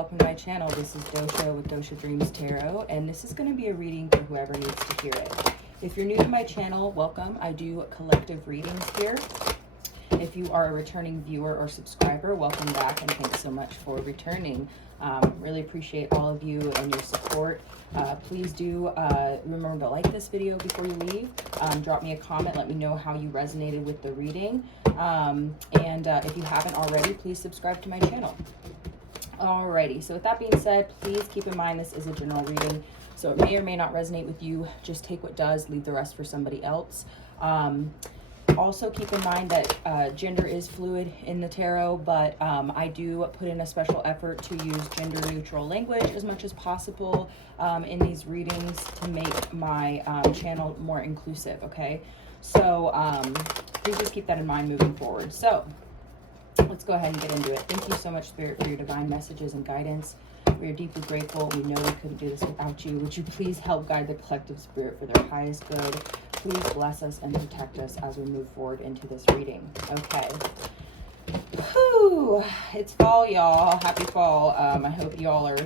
welcome to my channel. This is Dosha with DoshaDreamsTarot, and this is going to be a reading for whoever needs to hear it. If you're new to my channel, welcome. I do collective readings here. If you are a returning viewer or subscriber, welcome back, and thanks so much for returning. Really appreciate all of you and your support. Please do remember to like this video before you leave. Drop me a comment, let me know how you resonated with the reading. If you haven't already, please subscribe to my channel. Alrighty, so with that being said, please keep in mind this is a general reading, so it may or may not resonate with you. Just take what does, leave the rest for somebody else. Also keep in mind that gender is fluid in the tarot, but I do put in a special effort to use gender neutral language as much as possible in these readings to make my channel more inclusive, okay? So please just keep that in mind moving forward. So let's go ahead and get into it. Thank you so much, Spirit, for your divine messages and guidance. We are deeply grateful. We know we couldn't do this without you. Would you please help guide the collective spirit for their highest good? Please bless us and protect us as we move forward into this reading. Okay. Whew. It's fall, y'all. Happy fall. I hope y'all are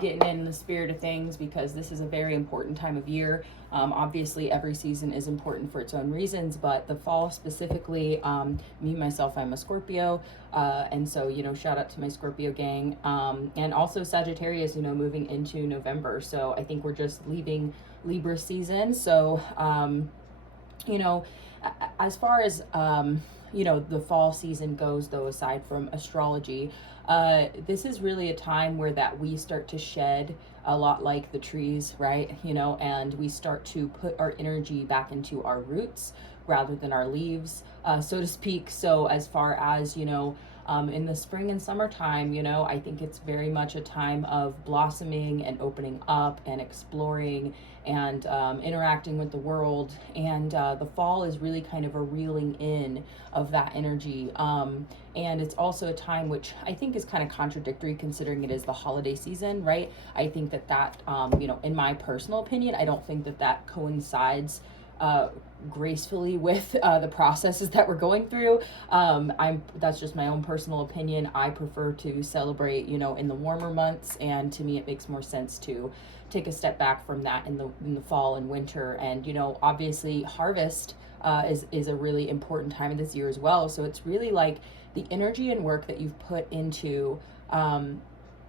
getting in the spirit of things, because this is a very important time of year. Obviously every season is important for its own reasons, but the fall specifically, me myself, I'm a Scorpio, and so, you know, shout out to my Scorpio gang, and also Sagittarius, you know, moving into November. So I think we're just leaving Libra season. So you know, as far as you know, the fall season goes, though, aside from astrology, this is really a time where that we start to shed a lot like the trees, right? You know, and we start to put our energy back into our roots rather than our leaves, so to speak. So as far as, you know, in the spring and summertime, you know, I think it's very much a time of blossoming and opening up and exploring and interacting with the world. And the fall is really kind of a reeling in of that energy. And it's also a time which I think is kind of contradictory, considering it is the holiday season, right? I think that you know, in my personal opinion, I don't think that coincides gracefully with the processes that we're going through. That's just my own personal opinion. I prefer to celebrate, you know, in the warmer months, and to me it makes more sense to take a step back from that in the fall and winter. And, you know, obviously harvest is a really important time of this year as well. So it's really like the energy and work that you've put into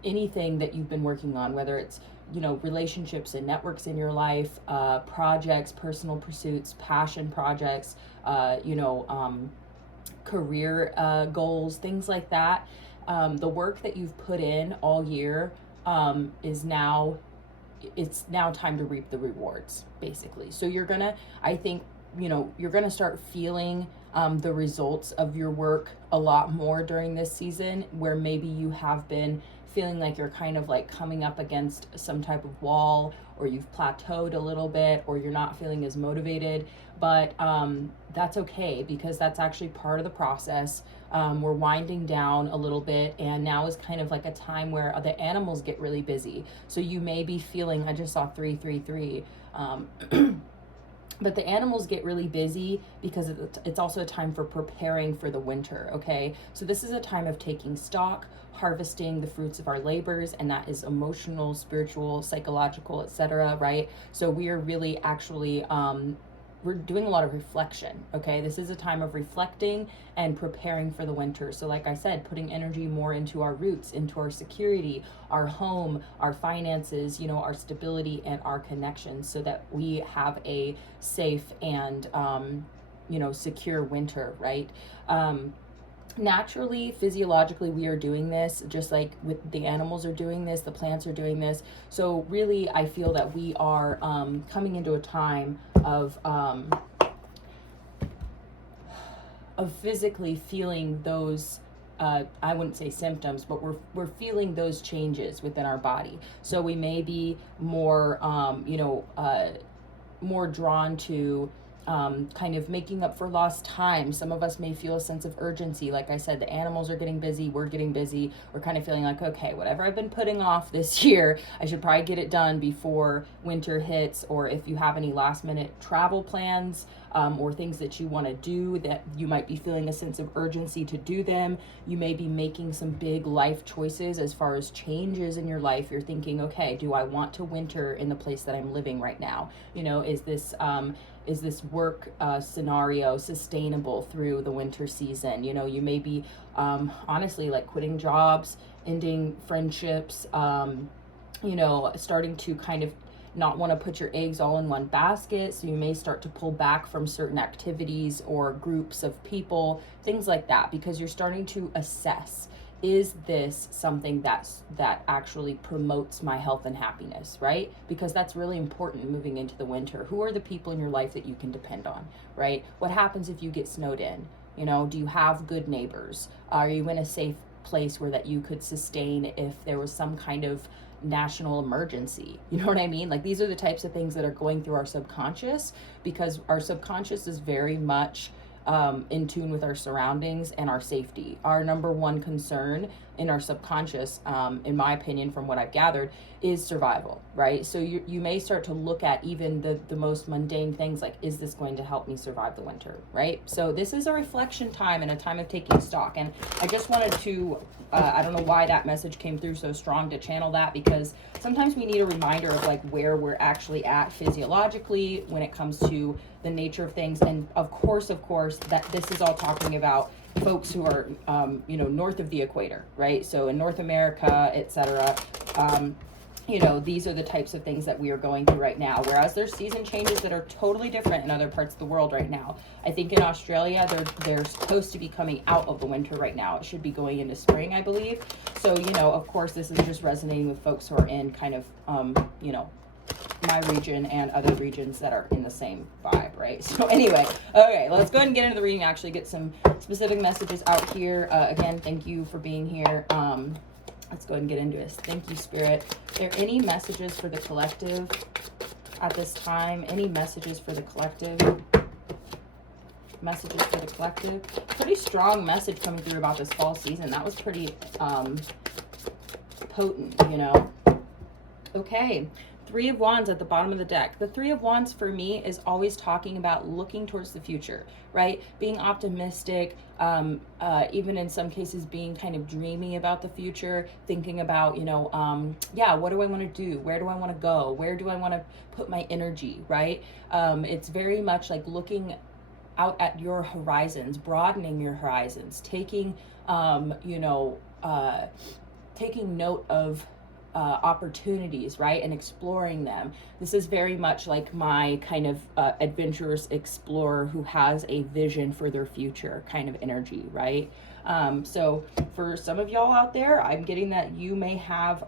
anything that you've been working on, whether it's, you know, relationships and networks in your life, projects, personal pursuits, passion projects, you know, career goals, things like that. The work that you've put in all year it's now time to reap the rewards, basically. So you're gonna, I think, you know, you're gonna start feeling the results of your work a lot more during this season, where maybe you have been feeling like you're kind of like coming up against some type of wall, or you've plateaued a little bit, or you're not feeling as motivated. But that's okay, because that's actually part of the process. We're winding down a little bit, and now is kind of like a time where the animals get really busy. So you may be feeling, I just saw 333, but the animals get really busy because it's also a time for preparing for the winter, okay? So this is a time of taking stock, harvesting the fruits of our labors, and that is emotional, spiritual, psychological, etc., right? So we are really actually we're doing a lot of reflection, okay? This is a time of reflecting and preparing for the winter. So like I said, putting energy more into our roots, into our security, our home, our finances, you know, our stability and our connections, so that we have a safe and, you know, secure winter, right? Naturally, physiologically, we are doing this, just like with the animals are doing this, the plants are doing this. So really, I feel that we are coming into a time of physically feeling those, I wouldn't say symptoms, but we're feeling those changes within our body. So we may be more, you know, more drawn to kind of making up for lost time. Some of us may feel a sense of urgency. Like I said, the animals are getting busy, we're getting busy. We're kind of feeling like, okay, whatever I've been putting off this year, I should probably get it done before winter hits. Or if you have any last minute travel plans, or things that you want to do that you might be feeling a sense of urgency to do them. You may be making some big life choices as far as changes in your life. You're thinking, okay, do I want to winter in the place that I'm living right now? You know, is this work scenario sustainable through the winter season? You know, you may be honestly like quitting jobs, ending friendships, you know, starting to kind of not want to put your eggs all in one basket. So you may start to pull back from certain activities or groups of people, things like that, because you're starting to assess, is this something that actually promotes my health and happiness, right? Because that's really important moving into the winter. Who are the people in your life that you can depend on, right? What happens if you get snowed in? You know, do you have good neighbors? Are you in a safe place where that you could sustain if there was some kind of national emergency? You know what I mean? Like, these are the types of things that are going through our subconscious, because our subconscious is very much in tune with our surroundings and our safety. Our number one concern in our subconscious, in my opinion, from what I've gathered, is survival, right? So you may start to look at even the most mundane things, like, is this going to help me survive the winter, right? So this is a reflection time and a time of taking stock. And I just wanted to, I don't know why that message came through so strong to channel that, because sometimes we need a reminder of like where we're actually at physiologically when it comes to the nature of things. And of course, that this is all talking about folks who are, you know, north of the equator, right? So in North America, etc. You know, these are the types of things that we are going through right now. Whereas there's season changes that are totally different in other parts of the world right now. I think in Australia, they're supposed to be coming out of the winter right now. It should be going into spring, I believe. So, you know, of course, this is just resonating with folks who are in kind of, you know, my region and other regions that are in the same vibe, right? So anyway, okay, let's go ahead and get into the reading, actually get some specific messages out here. Again, thank you for being here. Let's go ahead and get into this. Thank you, Spirit. Are there any messages for the collective at this time? Any messages for the collective? Messages for the collective? Pretty strong message coming through about this fall season. That was pretty potent, you know? Okay. Three of Wands at the bottom of the deck. The Three of Wands for me is always talking about looking towards the future, right? Being optimistic, even in some cases being kind of dreamy about the future, thinking about, you know, yeah, what do I want to do? Where do I want to go? Where do I want to put my energy, right? It's very much like looking out at your horizons, broadening your horizons, taking, you know, taking note of opportunities, right? And exploring them. This is very much like my kind of adventurous explorer who has a vision for their future kind of energy, right? So for some of y'all out there, I'm getting that you may have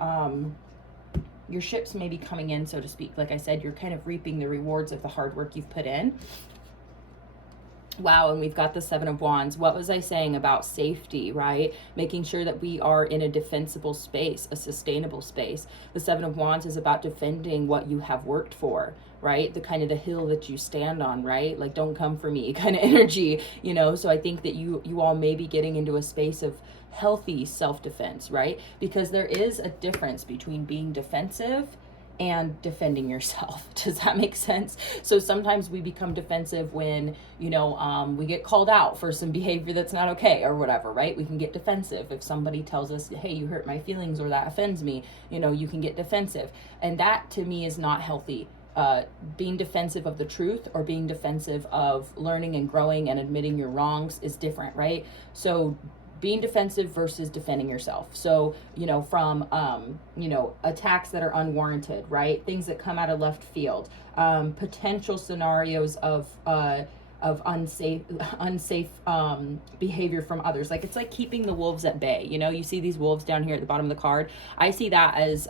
your ships may be coming in, so to speak. Like I said, you're kind of reaping the rewards of the hard work you've put in. Wow, and we've got the Seven of Wands. What was I saying about safety, right? Making sure that we are in a defensible space, a sustainable space. The Seven of Wands is about defending what you have worked for, right? The kind of the hill that you stand on, right? Like, don't come for me kind of energy, you know? So I think that you all may be getting into a space of healthy self-defense, right? Because there is a difference between being defensive and defending yourself. Does that make sense? So sometimes we become defensive when, you know, we get called out for some behavior that's not okay or whatever, right? We can get defensive. If somebody tells us, hey, you hurt my feelings or that offends me, you know, you can get defensive. And that to me is not healthy. Being defensive of the truth or being defensive of learning and growing and admitting your wrongs is different, right? So being defensive versus defending yourself. So, you know, from, you know, attacks that are unwarranted, right? Things that come out of left field, potential scenarios of unsafe behavior from others. Like, it's like keeping the wolves at bay. You know, you see these wolves down here at the bottom of the card. I see that as,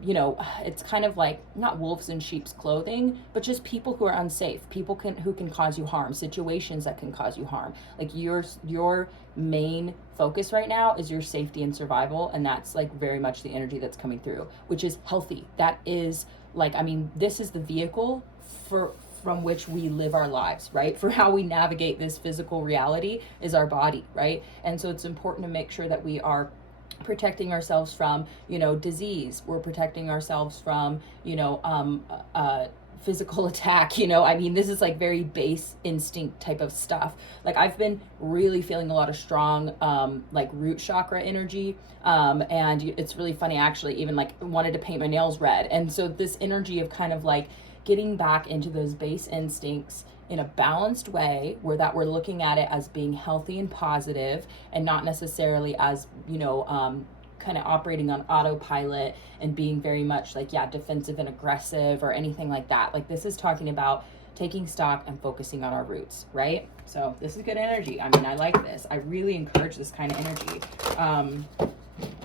you know, it's kind of like not wolves in sheep's clothing, but just people who are unsafe, people who can cause you harm, situations that can cause you harm. Like, your main focus right now is your safety and survival, and that's like very much the energy that's coming through, which is healthy. That is like, I mean, this is the vehicle from which we live our lives, right? For how we navigate this physical reality is our body, right? And so it's important to make sure that we are protecting ourselves from, you know, disease. We're protecting ourselves from, you know, physical attack, you know. I mean, this is like very base instinct type of stuff. Like I've been really feeling a lot of strong like root chakra energy, and it's really funny actually, even like wanted to paint my nails red. And so this energy of kind of like getting back into those base instincts in a balanced way, where that we're looking at it as being healthy and positive, and not necessarily as, you know, kind of operating on autopilot and being very much like, yeah, defensive and aggressive or anything like that. Like this is talking about taking stock and focusing on our roots, right? So this is good energy. I mean, I like this. I really encourage this kind of energy.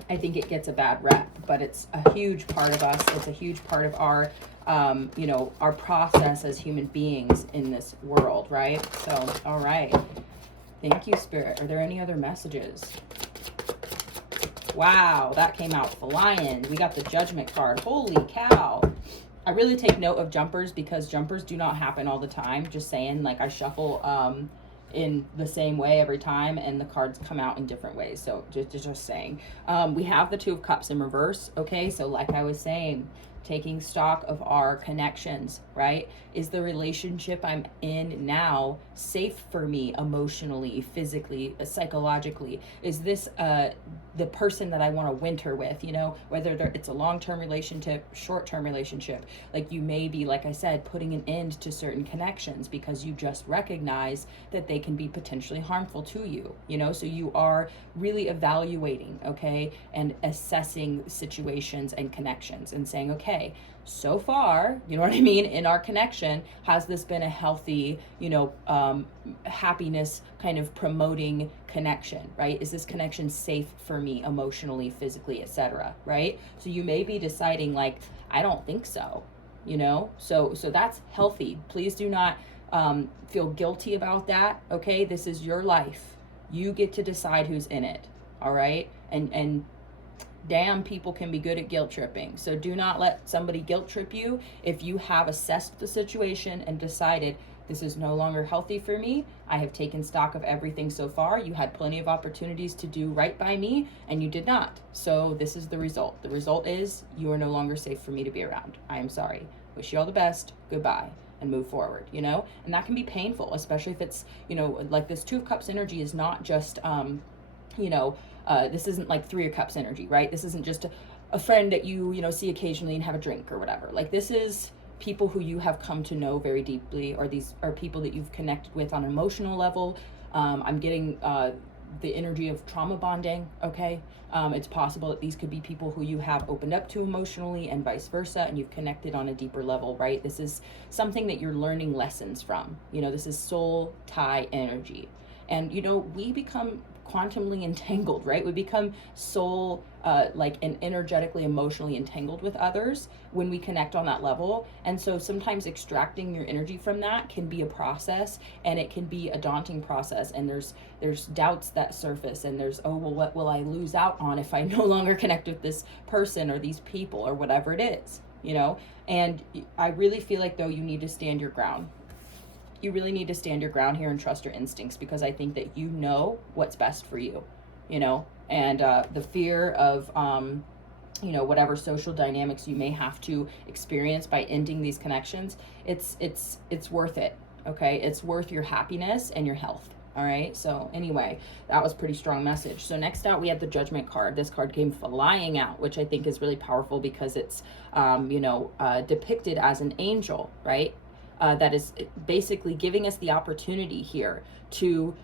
I think it gets a bad rep, but it's a huge part of us. It's a huge part of our, you know, our process as human beings in this world, right? So, all right. Thank you, Spirit. Are there any other messages? Wow, that came out flying. We got the Judgment card. Holy cow. I really take note of jumpers because jumpers do not happen all the time. Just saying, like I shuffle in the same way every time and the cards come out in different ways. So just saying. We have the Two of Cups in reverse. Okay, so like I was saying, taking stock of our connections, right? Is the relationship I'm in now safe for me emotionally, physically, psychologically? Is this the person that I want to winter with, you know, whether it's a long-term relationship, short-term relationship? Like you may be, like I said, putting an end to certain connections because you just recognize that they can be potentially harmful to you, you know? So you are really evaluating, okay, and assessing situations and connections and saying, okay, so far, you know what I mean, in our connection, has this been a healthy, you know, happiness kind of promoting connection, right? Is this connection safe for me emotionally, physically, etc., right? So you may be deciding like, I don't think so, you know? So that's healthy. Please do not feel guilty about that, okay? This is your life. You get to decide who's in it, all right? And damn, people can be good at guilt tripping. So do not let somebody guilt trip you. If you have assessed the situation and decided this is no longer healthy for me, I have taken stock of everything so far. You had plenty of opportunities to do right by me and you did not. So this is the result. The result is you are no longer safe for me to be around. I am sorry. Wish you all the best. Goodbye. And move forward, you know? And that can be painful, especially if it's, you know, like this Two of Cups energy is not just, you know, this isn't like Three of Cups energy, right? This isn't just a friend that you know, see occasionally and have a drink or whatever. Like this is people who you have come to know very deeply, or these are people that you've connected with on an emotional level. I'm getting the energy of trauma bonding, okay? It's possible that these could be people who you have opened up to emotionally and vice versa, and you've connected on a deeper level, right? This is something that you're learning lessons from. You know, this is soul tie energy. And, you know, we become quantumly entangled, right? We become soul, like, and energetically, emotionally entangled with others when we connect on that level. And so sometimes extracting your energy from that can be a process, and it can be a daunting process. And there's doubts that surface, and there's, oh, well, what will I lose out on if I no longer connect with this person or these people or whatever it is, you know? And I really feel like, though, you need to stand your ground. You really need to stand your ground here and trust your instincts, because I think that you know what's best for you, you know, and the fear of, you know, whatever social dynamics you may have to experience by ending these connections, it's worth it, okay? It's worth your happiness and your health, all right? So anyway, that was a pretty strong message. So next out, we have the Judgment card. This card came flying out, which I think is really powerful because it's, you know, depicted as an angel, right? That is basically giving us the opportunity here to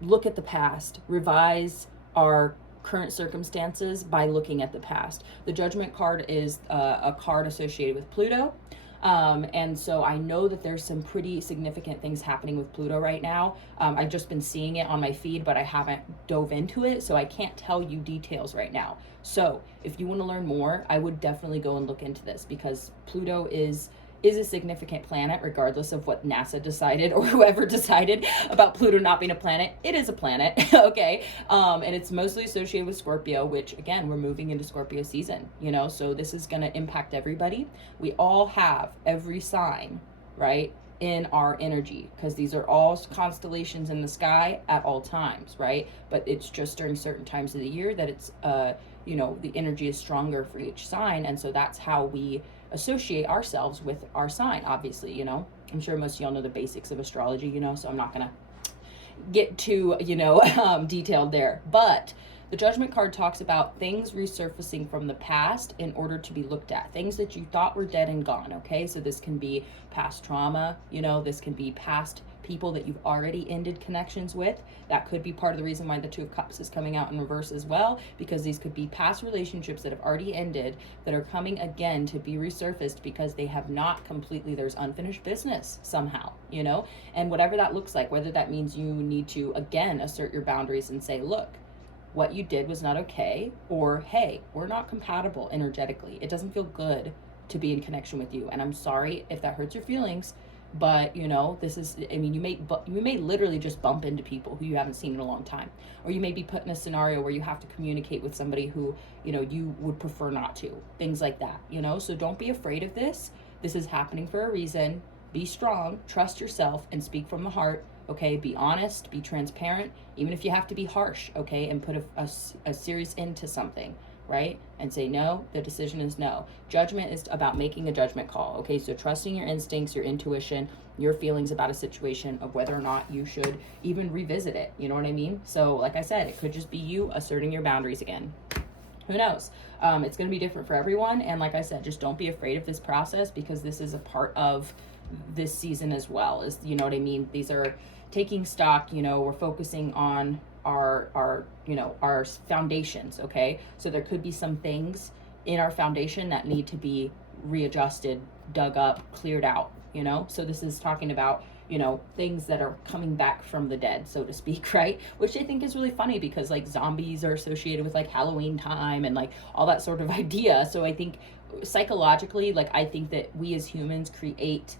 look at the past, revise our current circumstances by looking at the past. The Judgment card is a card associated with Pluto. And so I know that there's some pretty significant things happening with Pluto right now. I've just been seeing it on my feed, but I haven't dove into it, so I can't tell you details right now. So if you want to learn more, I would definitely go and look into this, because Pluto is a significant planet, regardless of what NASA decided or whoever decided about Pluto not being a planet. It is a planet, okay? And it's mostly associated with Scorpio, which, again, we're moving into Scorpio season, you know? So this is going to impact everybody. We all have every sign, right, in our energy, because these are all constellations in the sky at all times, right? But it's just during certain times of the year that it's, you know, the energy is stronger for each sign. And so that's how we associate ourselves with our sign, obviously, you know. I'm sure most of y'all know the basics of astrology, you know, so I'm not gonna get too, you know, detailed there. But the Judgment card talks about things resurfacing from the past in order to be looked at. Things that you thought were dead and gone, okay? So this can be past trauma, you know, this can be past people that you've already ended connections with. That could be part of the reason why the Two of Cups is coming out in reverse as well, because these could be past relationships that have already ended that are coming again to be resurfaced because they have not completely, there's unfinished business somehow, you know? And whatever that looks like, whether that means you need to, again, assert your boundaries and say, look, what you did was not okay, or hey, we're not compatible energetically. It doesn't feel good to be in connection with you, and I'm sorry if that hurts your feelings, but you know, this is, I mean, you may literally just bump into people who you haven't seen in a long time, or you may be put in a scenario where you have to communicate with somebody who, you know, you would prefer not to, things like that, you know. So don't be afraid of this. This is happening for a reason. Be strong, trust yourself, and speak from the heart. Okay, be honest, be transparent, even if you have to be harsh, okay, and put a serious end to something, right? And say no, the decision is no. Judgment is about making a judgment call, okay? So trusting your instincts, your intuition, your feelings about a situation of whether or not you should even revisit it, you know what I mean? So like I said, it could just be you asserting your boundaries again. Who knows? It's going to be different for everyone, and like I said, just don't be afraid of this process, because this is a part of this season as well, is, you know what I mean? These are taking stock, you know, we're focusing on our you know, our foundations, okay? So there could be some things in our foundation that need to be readjusted, dug up, cleared out, you know? So this is talking about, you know, things that are coming back from the dead, so to speak, right? Which I think is really funny, because like zombies are associated with like Halloween time and like all that sort of idea. So I think psychologically, like I think that we as humans create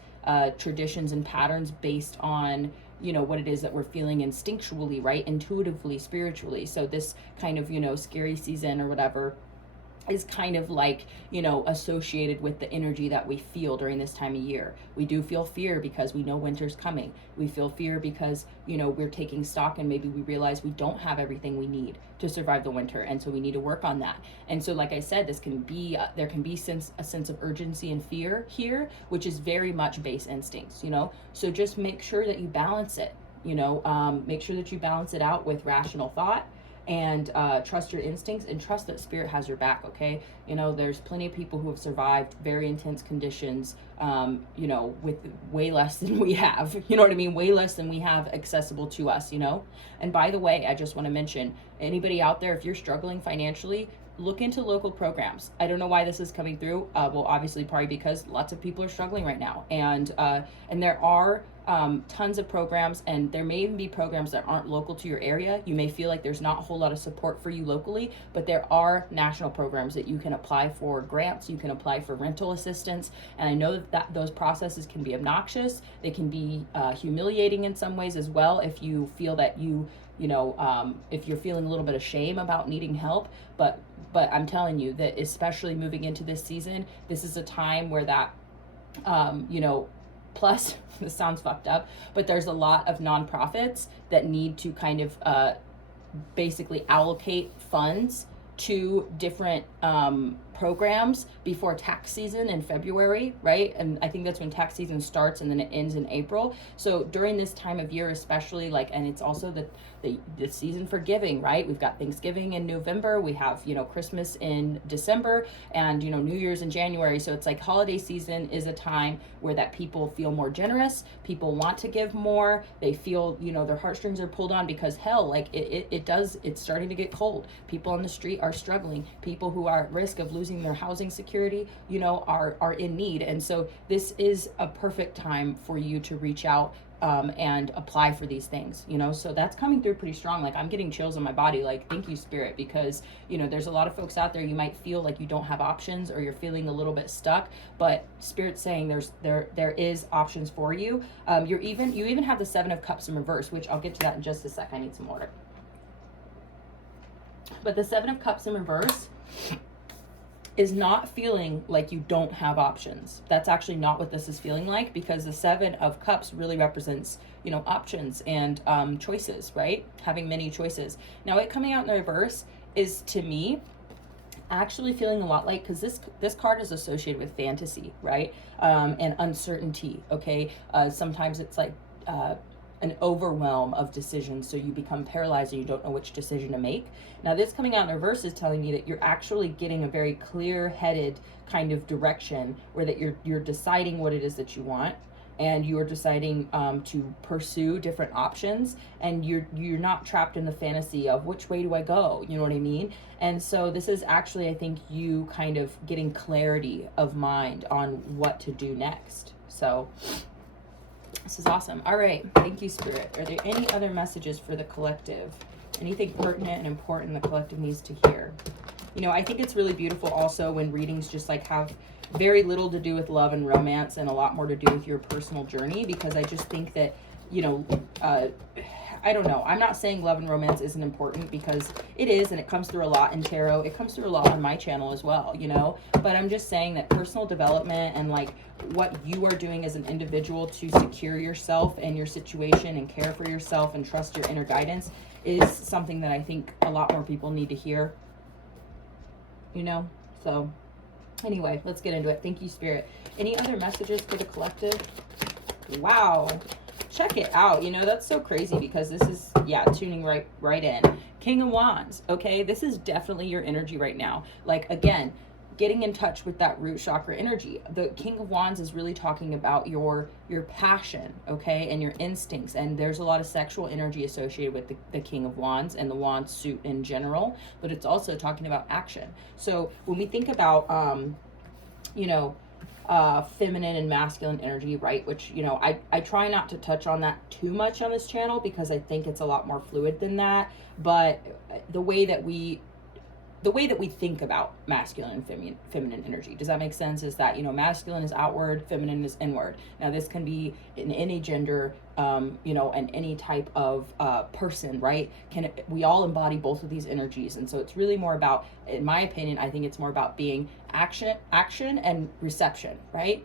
traditions and patterns based on, you know, what it is that we're feeling instinctually, right? Intuitively, spiritually. So this kind of, you know, scary season or whatever is kind of like, you know, associated with the energy that we feel during this time of year. We do feel fear because we know winter's coming. We feel fear because, you know, we're taking stock and maybe we realize we don't have everything we need to survive the winter, and so we need to work on that. And so like I said, this can be there can be a sense of urgency and fear here, which is very much base instincts, you know. So just make sure that you balance it, you know. Make sure that you balance it out with rational thought, and trust your instincts, and trust that spirit has your back, okay? You know, there's plenty of people who have survived very intense conditions, you know, with way less than we have, you know what I mean? Way less than we have accessible to us, you know? And by the way, I just want to mention, anybody out there, if you're struggling financially, look into local programs. I don't know why this is coming through. Well, obviously probably because lots of people are struggling right now. And there are tons of programs, and there may even be programs that aren't local to your area. You may feel like there's not a whole lot of support for you locally, but there are national programs that you can apply for grants, you can apply for rental assistance. And I know that those processes can be obnoxious. They can be humiliating in some ways as well, if you feel that you know, if you're feeling a little bit of shame about needing help. But I'm telling you that, especially moving into this season, this is a time where that, you know, plus, this sounds fucked up, but there's a lot of nonprofits that need to kind of basically allocate funds to different programs before tax season in February, right? And I think that's when tax season starts, and then it ends in April. So during this time of year, especially, like, and it's also the season for giving, right? We've got Thanksgiving in November, we have, you know, Christmas in December, and, you know, New Year's in January. So it's like holiday season is a time where that people feel more generous, people want to give more, they feel, you know, their heartstrings are pulled on, because hell, like it's starting to get cold. People on the street are struggling. People who are at risk of losing their housing security, you know, are in need. And so this is a perfect time for you to reach out and apply for these things, you know. So that's coming through pretty strong. Like, I'm getting chills on my body, like, thank you, Spirit, because, you know, there's a lot of folks out there, you might feel like you don't have options, or you're feeling a little bit stuck, but Spirit's saying there is options for you. You even have the Seven of Cups in reverse, which I'll get to that in just a sec. I need some water. But the Seven of Cups in reverse is not feeling like you don't have options. That's actually not what this is feeling like, because the Seven of Cups really represents, you know, options and choices, right? Having many choices. Now, it coming out in the reverse is, to me, actually feeling a lot like, because this card is associated with fantasy, right? And uncertainty. Okay, sometimes it's like an overwhelm of decisions, so you become paralyzed and you don't know which decision to make. Now this coming out in reverse is telling me that you're actually getting a very clear-headed kind of direction, where that you're deciding what it is that you want, and you're deciding to pursue different options, and you're not trapped in the fantasy of which way do I go, you know what I mean? And so this is actually, I think, you kind of getting clarity of mind on what to do next. So this is awesome. All right, thank you, Spirit. Are there any other messages for the collective? Anything pertinent and important the collective needs to hear? You know, I think it's really beautiful also when readings just like have very little to do with love and romance and a lot more to do with your personal journey, because I just think that, you know, I don't know. I'm not saying love and romance isn't important, because it is, and it comes through a lot in tarot. It comes through a lot on my channel as well, you know, but I'm just saying that personal development and like what you are doing as an individual to secure yourself and your situation and care for yourself and trust your inner guidance is something that I think a lot more people need to hear, you know? So anyway, let's get into it. Thank you, Spirit. Any other messages for the collective? Wow. Check it out. You know, that's so crazy, because this is, yeah, tuning right in. King of Wands. Okay, this is definitely your energy right now. Like, again, getting in touch with that root chakra energy. The King of Wands is really talking about your passion, okay, and your instincts. And there's a lot of sexual energy associated with the King of Wands and the Wand suit in general, but it's also talking about action. So when we think about, you know, feminine and masculine energy, right, which, you know, I try not to touch on that too much on this channel, because I think it's a lot more fluid than that. But the way that we think about masculine and feminine energy, does that make sense? Is that, you know, masculine is outward, feminine is inward. Now this can be in any gender, you know, and any type of person, right? We all embody both of these energies. And so it's really more about, in my opinion, I think it's more about being action and reception, right?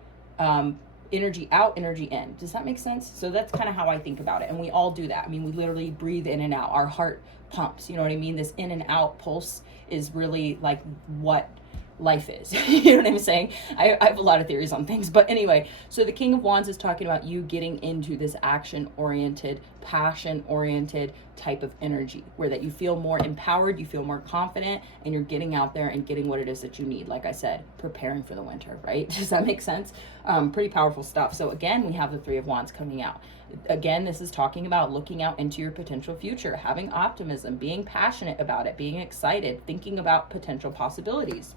Energy out, energy in. Does that make sense? So that's kind of how I think about it. And we all do that. I mean, we literally breathe in and out. Our heart pumps, you know what I mean? This in and out pulse is really like what life is. You know what I'm saying? I have a lot of theories on things, but anyway, so the King of Wands is talking about you getting into this action-oriented, passion-oriented type of energy, where that you feel more empowered, you feel more confident, and you're getting out there and getting what it is that you need. Like I said, preparing for the winter, right? Does that make sense? Pretty powerful stuff. So again, we have the Three of Wands coming out. Again, this is talking about looking out into your potential future, having optimism, being passionate about it, being excited, thinking about potential possibilities.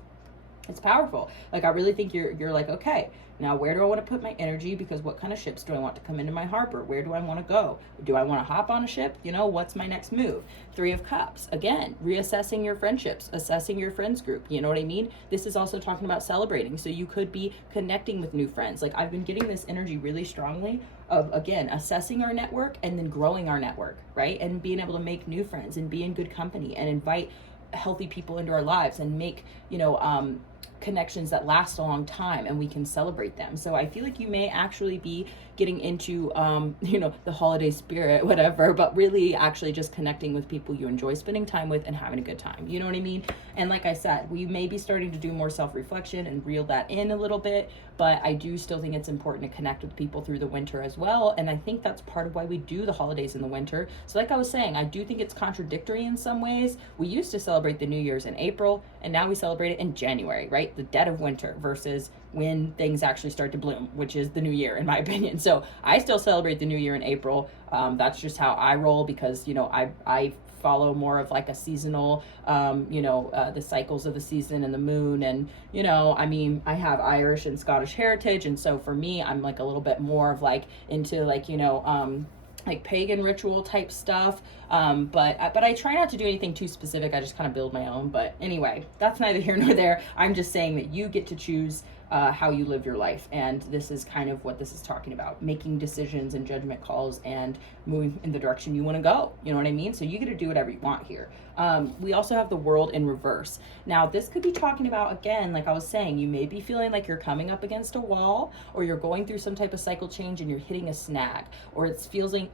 It's powerful. Like, I really think you're like, okay, now where do I want to put my energy? Because what kind of ships do I want to come into my harbor? Where do I want to go? Do I want to hop on a ship? You know, what's my next move? Three of Cups. Again, reassessing your friendships, assessing your friends group. You know what I mean? This is also talking about celebrating. So you could be connecting with new friends. Like, I've been getting this energy really strongly of, again, assessing our network and then growing our network, right? And being able to make new friends and be in good company and invite healthy people into our lives and make, you know, connections that last a long time, and we can celebrate them. So I feel like you may actually be getting into, you know, the holiday spirit, whatever, but really actually just connecting with people you enjoy spending time with and having a good time. You know what I mean? And like I said, we may be starting to do more self-reflection and reel that in a little bit, but I do still think it's important to connect with people through the winter as well. And I think that's part of why we do the holidays in the winter. So like I was saying, I do think it's contradictory in some ways. We used to celebrate the New Year's in April, and now we celebrate it in January, right? The dead of winter versus when things actually start to bloom, which is the new year, in my opinion. So I still celebrate the new year in April. That's just how I roll, because, you know, I follow more of like a seasonal, you know, the cycles of the season and the moon. And, you know, I mean, I have Irish and Scottish heritage. And so for me, I'm like a little bit more of like into like, you know, like pagan ritual type stuff. But I try not to do anything too specific. I just kind of build my own. But anyway, that's neither here nor there. I'm just saying that you get to choose how you live your life. And this is kind of what this is talking about, making decisions and judgment calls and moving in the direction you want to go. You know what I mean? So you get to do whatever you want here. We also have the World in reverse. Now, this could be talking about, again, like I was saying, you may be feeling like you're coming up against a wall, or you're going through some type of cycle change and you're hitting a snag, or it's feeling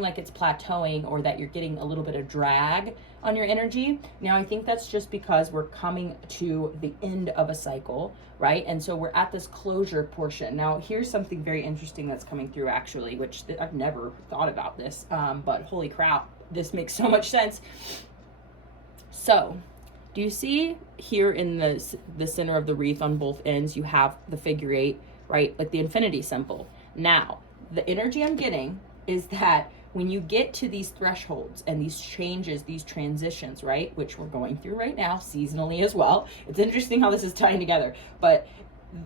like it's plateauing, or that you're getting a little bit of drag on your energy. Now, I think that's just because we're coming to the end of a cycle, right? And so we're at this closure portion. Now, here's something very interesting that's coming through, actually, which I've never thought about this, but holy crap, this makes so much sense. So, do you see here in the center of the wreath on both ends, you have the figure 8, right? Like the infinity symbol. Now, the energy I'm getting is that when you get to these thresholds and these changes, these transitions, right? Which we're going through right now, seasonally as well. It's interesting how this is tying together. But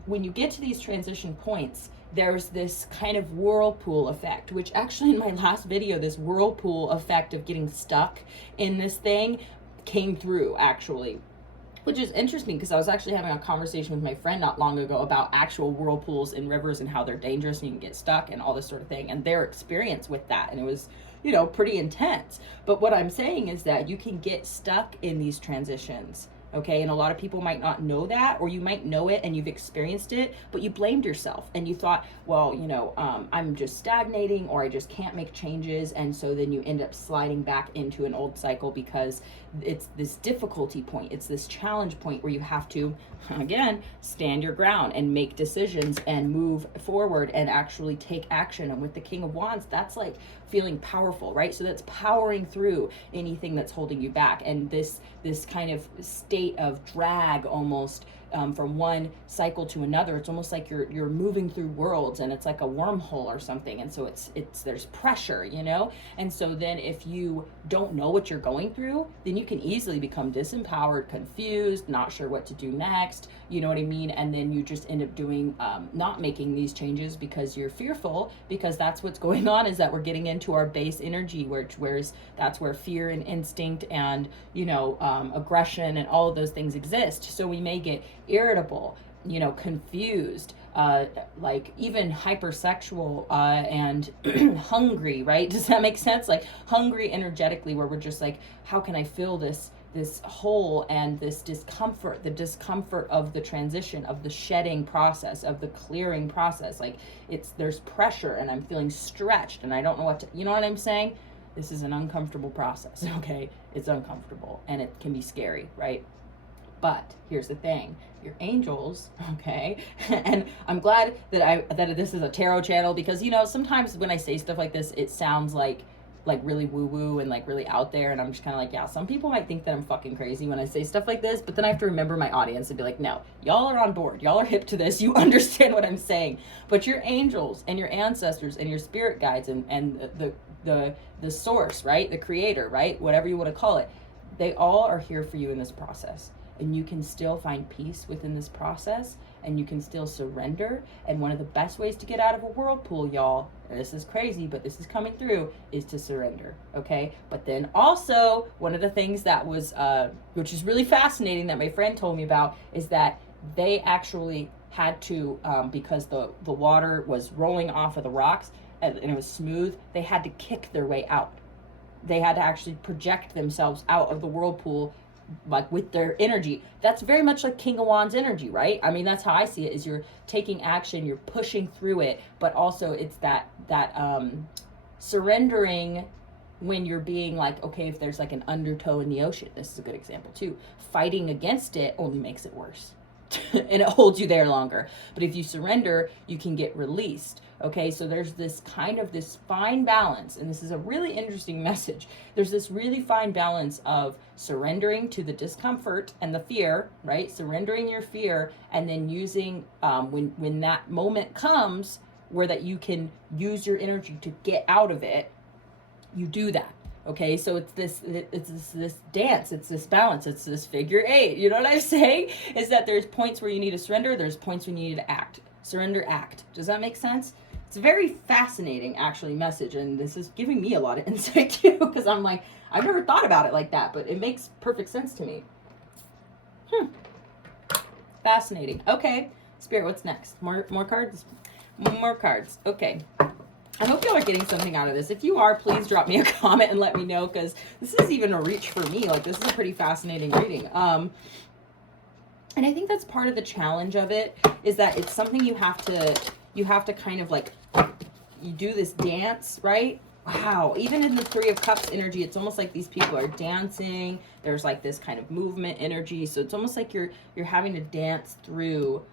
when you get to these transition points, there's this kind of whirlpool effect, which actually in my last video, this whirlpool effect of getting stuck in this thing came through, actually, which is interesting because I was actually having a conversation with my friend not long ago about actual whirlpools in rivers and how they're dangerous and you can get stuck and all this sort of thing, and their experience with that, and it was, you know, pretty intense. But what I'm saying is that you can get stuck in these transitions, okay? And a lot of people might not know that, or you might know it and you've experienced it, but you blamed yourself and you thought, well, you know, I'm just stagnating, or I just can't make changes. And so then you end up sliding back into an old cycle because it's this difficulty point, it's this challenge point where you have to, again, stand your ground and make decisions and move forward and actually take action. And with the King of Wands, that's like feeling powerful, right? So that's powering through anything that's holding you back. And this kind of state of drag almost, from one cycle to another, it's almost like you're moving through worlds, and it's like a wormhole or something. And so it's there's pressure, you know? And so then if you don't know what you're going through, then you can easily become disempowered, confused, not sure what to do next, you know what I mean? And then you just end up doing, not making these changes because you're fearful, because that's what's going on, is that we're getting into our base energy, whereas that's where fear and instinct and, you know, aggression and all of those things exist. So we may get irritable, you know, confused, like even hypersexual, and hungry, right? Does that make sense? Like hungry energetically, where we're just like, how can I fill this hole and this discomfort, the discomfort of the transition, of the shedding process, of the clearing process. Like there's pressure and I'm feeling stretched and I don't know what to, you know what I'm saying? This is an uncomfortable process, okay? It's uncomfortable and it can be scary, right? But here's the thing, your angels, okay? And I'm glad that this is a tarot channel, because, you know, sometimes when I say stuff like this, it sounds like really woo-woo and like really out there, and I'm just kind of like, yeah, some people might think that I'm fucking crazy when I say stuff like this, but then I have to remember my audience and be like, no, y'all are on board, y'all are hip to this, you understand what I'm saying. But your angels and your ancestors and your spirit guides and the source, right? The creator, right? Whatever you want to call it, they all are here for you in this process. And you can still find peace within this process, and you can still surrender. And one of the best ways to get out of a whirlpool, y'all, and this is crazy, but this is coming through, is to surrender, okay? But then also, one of the things that was, which is really fascinating that my friend told me about, is that they actually had to, because the water was rolling off of the rocks and it was smooth, they had to kick their way out. They had to actually project themselves out of the whirlpool, like with their energy. That's very much like King of Wands energy, right? I mean, that's how I see it, is you're taking action, you're pushing through it, but also it's that surrendering when you're being like, okay, if there's like an undertow in the ocean, this is a good example too. Fighting against it only makes it worse. And it holds you there longer. But if you surrender, you can get released. Okay, so there's this kind of this fine balance, and this is a really interesting message. There's this really fine balance of surrendering to the discomfort and the fear, right? Surrendering your fear, and then using, when that moment comes where that you can use your energy to get out of it, you do that. Okay, so it's this dance, it's this balance, it's this figure 8. You know what I'm saying? Is that there's points where you need to surrender, there's points when you need to act. Surrender, act. Does that make sense? It's a very fascinating, actually, message, and this is giving me a lot of insight too, because I'm like, I've never thought about it like that, but it makes perfect sense to me. Fascinating. Okay, Spirit, what's next? More cards? More cards. Okay. I hope y'all are getting something out of this. If you are, please drop me a comment and let me know, because this is even a reach for me. Like, this is a pretty fascinating reading. And I think that's part of the challenge of it, is that it's something you have to kind of like, you do this dance, right? Wow. Even in the Three of Cups energy, it's almost like these people are dancing. There's like this kind of movement energy. So it's almost like you're having to dance through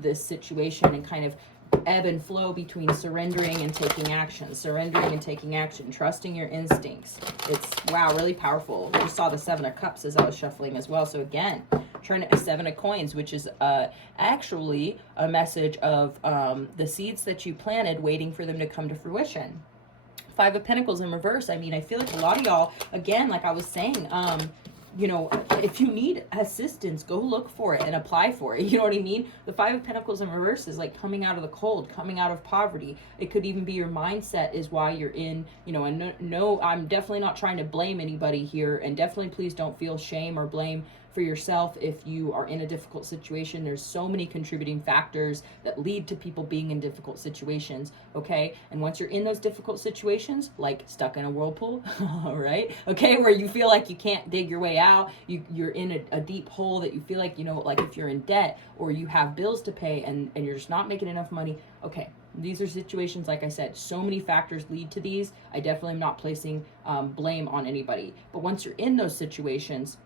this situation and kind of ebb and flow between surrendering and taking action, trusting your instincts. It's, wow, really powerful. I just saw the Seven of Cups as I was shuffling as well. So again, trying to, Seven of Coins, which is actually a message of the seeds that you planted, waiting for them to come to fruition. Five of Pentacles in reverse. I mean, I feel like a lot of y'all, again, like I was saying, you know, if you need assistance, go look for it and apply for it. You know what I mean? The Five of Pentacles in reverse is like coming out of the cold, coming out of poverty. It could even be your mindset is why you're in, you know, and no, I'm definitely not trying to blame anybody here. And definitely please don't feel shame or blame for yourself if you are in a difficult situation. There's so many contributing factors that lead to people being in difficult situations, okay? And once you're in those difficult situations, like stuck in a whirlpool, right? Okay, where you feel like you can't dig your way out, you're in a deep hole that you feel like, you know, like if you're in debt or you have bills to pay and you're just not making enough money, okay, these are situations, like I said, so many factors lead to these. I definitely am not placing blame on anybody. But once you're in those situations,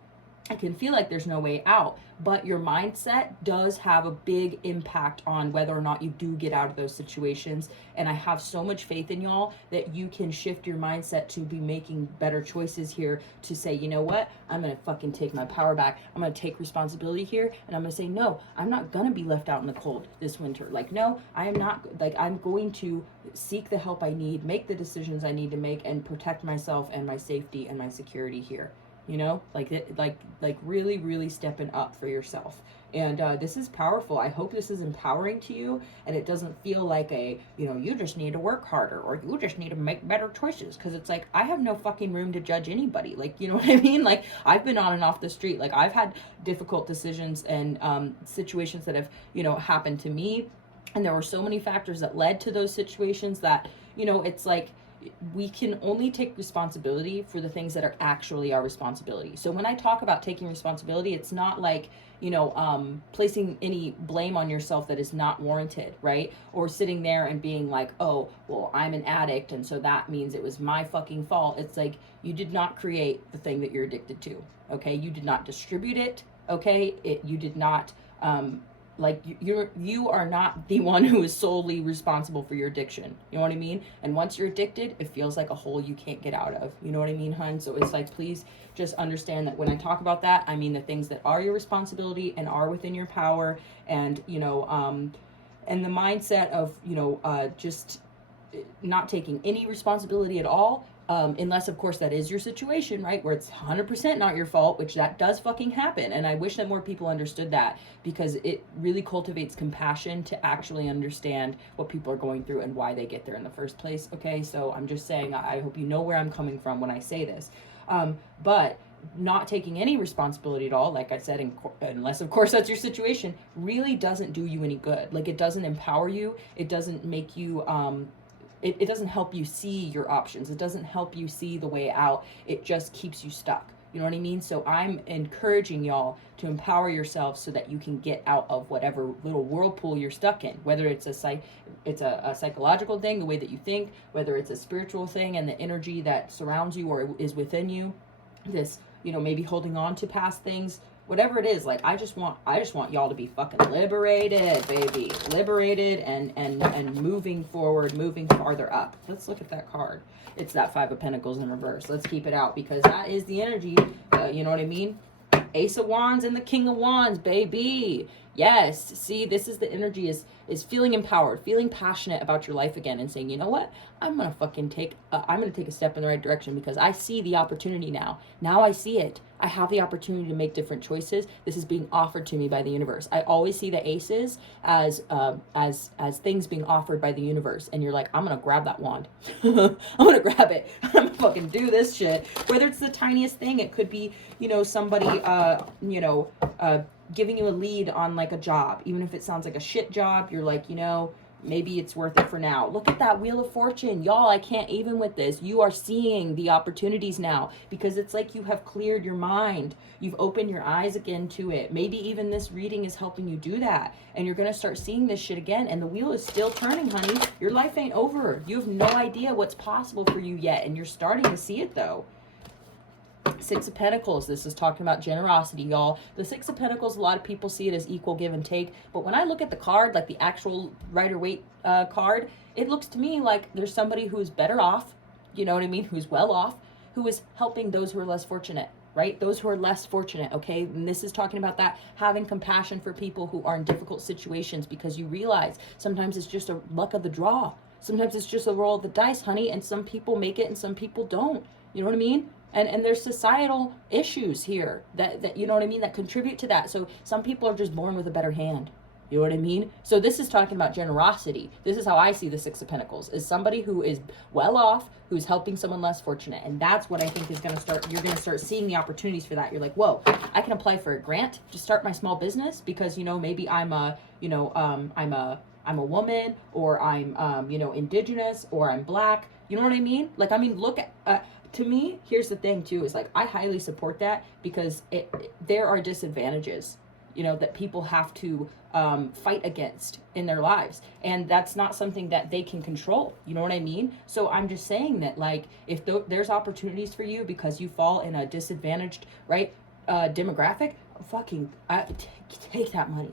it can feel like there's no way out, but your mindset does have a big impact on whether or not you do get out of those situations. And I have so much faith in y'all that you can shift your mindset to be making better choices here, to say, you know what, I'm going to fucking take my power back. I'm going to take responsibility here. And I'm going to say, no, I'm not going to be left out in the cold this winter. Like, no, I am not. Like, I'm going to seek the help I need, make the decisions I need to make, and protect myself and my safety and my security here. You know, like really, really stepping up for yourself. And this is powerful. I hope this is empowering to you, and it doesn't feel like a, you know, you just need to work harder or you just need to make better choices. Because it's like, I have no fucking room to judge anybody. Like, you know what I mean? Like, I've been on and off the street. Like, I've had difficult decisions and situations that have, you know, happened to me. And there were so many factors that led to those situations that, you know, it's like, we can only take responsibility for the things that are actually our responsibility. So when I talk about taking responsibility, it's not like, you know, placing any blame on yourself that is not warranted, right? Or sitting there and being like, oh, well, I'm an addict, and so that means it was my fucking fault. It's like, you did not create the thing that you're addicted to, okay? You did not distribute it, okay? You did not, like, you are not the one who is solely responsible for your addiction. You know what I mean? And once you're addicted, it feels like a hole you can't get out of. You know what I mean, hun? So it's like, please just understand that when I talk about that, I mean the things that are your responsibility and are within your power. And, you know, and the mindset of, you know, just not taking any responsibility at all. Unless, of course, that is your situation, right? Where it's 100% not your fault, which that does fucking happen. And I wish that more people understood that, because it really cultivates compassion to actually understand what people are going through and why they get there in the first place. Okay, so I'm just saying, I hope you know where I'm coming from when I say this. But not taking any responsibility at all, like I said, unless, of course, that's your situation, really doesn't do you any good. Like, it doesn't empower you. It doesn't make you... It doesn't help you see your options. It doesn't help you see the way out. It just keeps you stuck. You know what I mean? So I'm encouraging y'all to empower yourselves so that you can get out of whatever little whirlpool you're stuck in, whether it's a psychological thing, the way that you think, whether it's a spiritual thing and the energy that surrounds you or is within you, this, you know, maybe holding on to past things, whatever it is. Like, I just want y'all to be fucking liberated, baby. Liberated and moving forward, moving farther up. Let's look at that card. It's that Five of Pentacles in reverse. Let's keep it out, because that is the energy. You know what I mean? Ace of Wands and the King of Wands, baby. Yes. See, this is the energy, is feeling empowered, feeling passionate about your life again, and saying, you know what? I'm going to fucking take a step in the right direction, because I see the opportunity now. Now I see it. I have the opportunity to make different choices. This is being offered to me by the universe. I always see the aces as things being offered by the universe. And you're like, I'm going to grab that wand. I'm going to grab it. I'm going to fucking do this shit. Whether it's the tiniest thing, it could be, you know, somebody, giving you a lead on like a job, even if it sounds like a shit job. You're like, you know, maybe it's worth it for now. Look at that Wheel of Fortune. Y'all, I can't even with this. You are seeing the opportunities now because it's like you have cleared your mind. You've opened your eyes again to it. Maybe even this reading is helping you do that. And you're going to start seeing this shit again. And the wheel is still turning, honey. Your life ain't over. You have no idea what's possible for you yet. And you're starting to see it, though. Six of Pentacles. This is talking about generosity, y'all. The Six of Pentacles, a lot of people see it as equal give and take. But when I look at the card, like the actual Rider-Waite card, it looks to me like there's somebody who's better off, you know what I mean, who's well off, who is helping those who are less fortunate, right? Those who are less fortunate, okay? And this is talking about that, having compassion for people who are in difficult situations, because you realize sometimes it's just a luck of the draw. Sometimes it's just a roll of the dice, honey, and some people make it and some people don't. You know what I mean? And there's societal issues here that you know what I mean, that contribute to that. So some people are just born with a better hand. You know what I mean? So this is talking about generosity. This is how I see the Six of Pentacles, is somebody who is well off, who's helping someone less fortunate. And that's what I think is going to start, you're going to start seeing the opportunities for that. You're like, whoa, I can apply for a grant to start my small business because, you know, maybe I'm a, you know, I'm a woman, or I'm, you know, indigenous, or I'm black. You know what I mean? Like, I mean, look at, to me, here's the thing too, is like, I highly support that because there are disadvantages, you know, that people have to fight against in their lives. And that's not something that they can control. You know what I mean? So I'm just saying that, like, if there's opportunities for you because you fall in a disadvantaged, right, demographic, fucking take that money.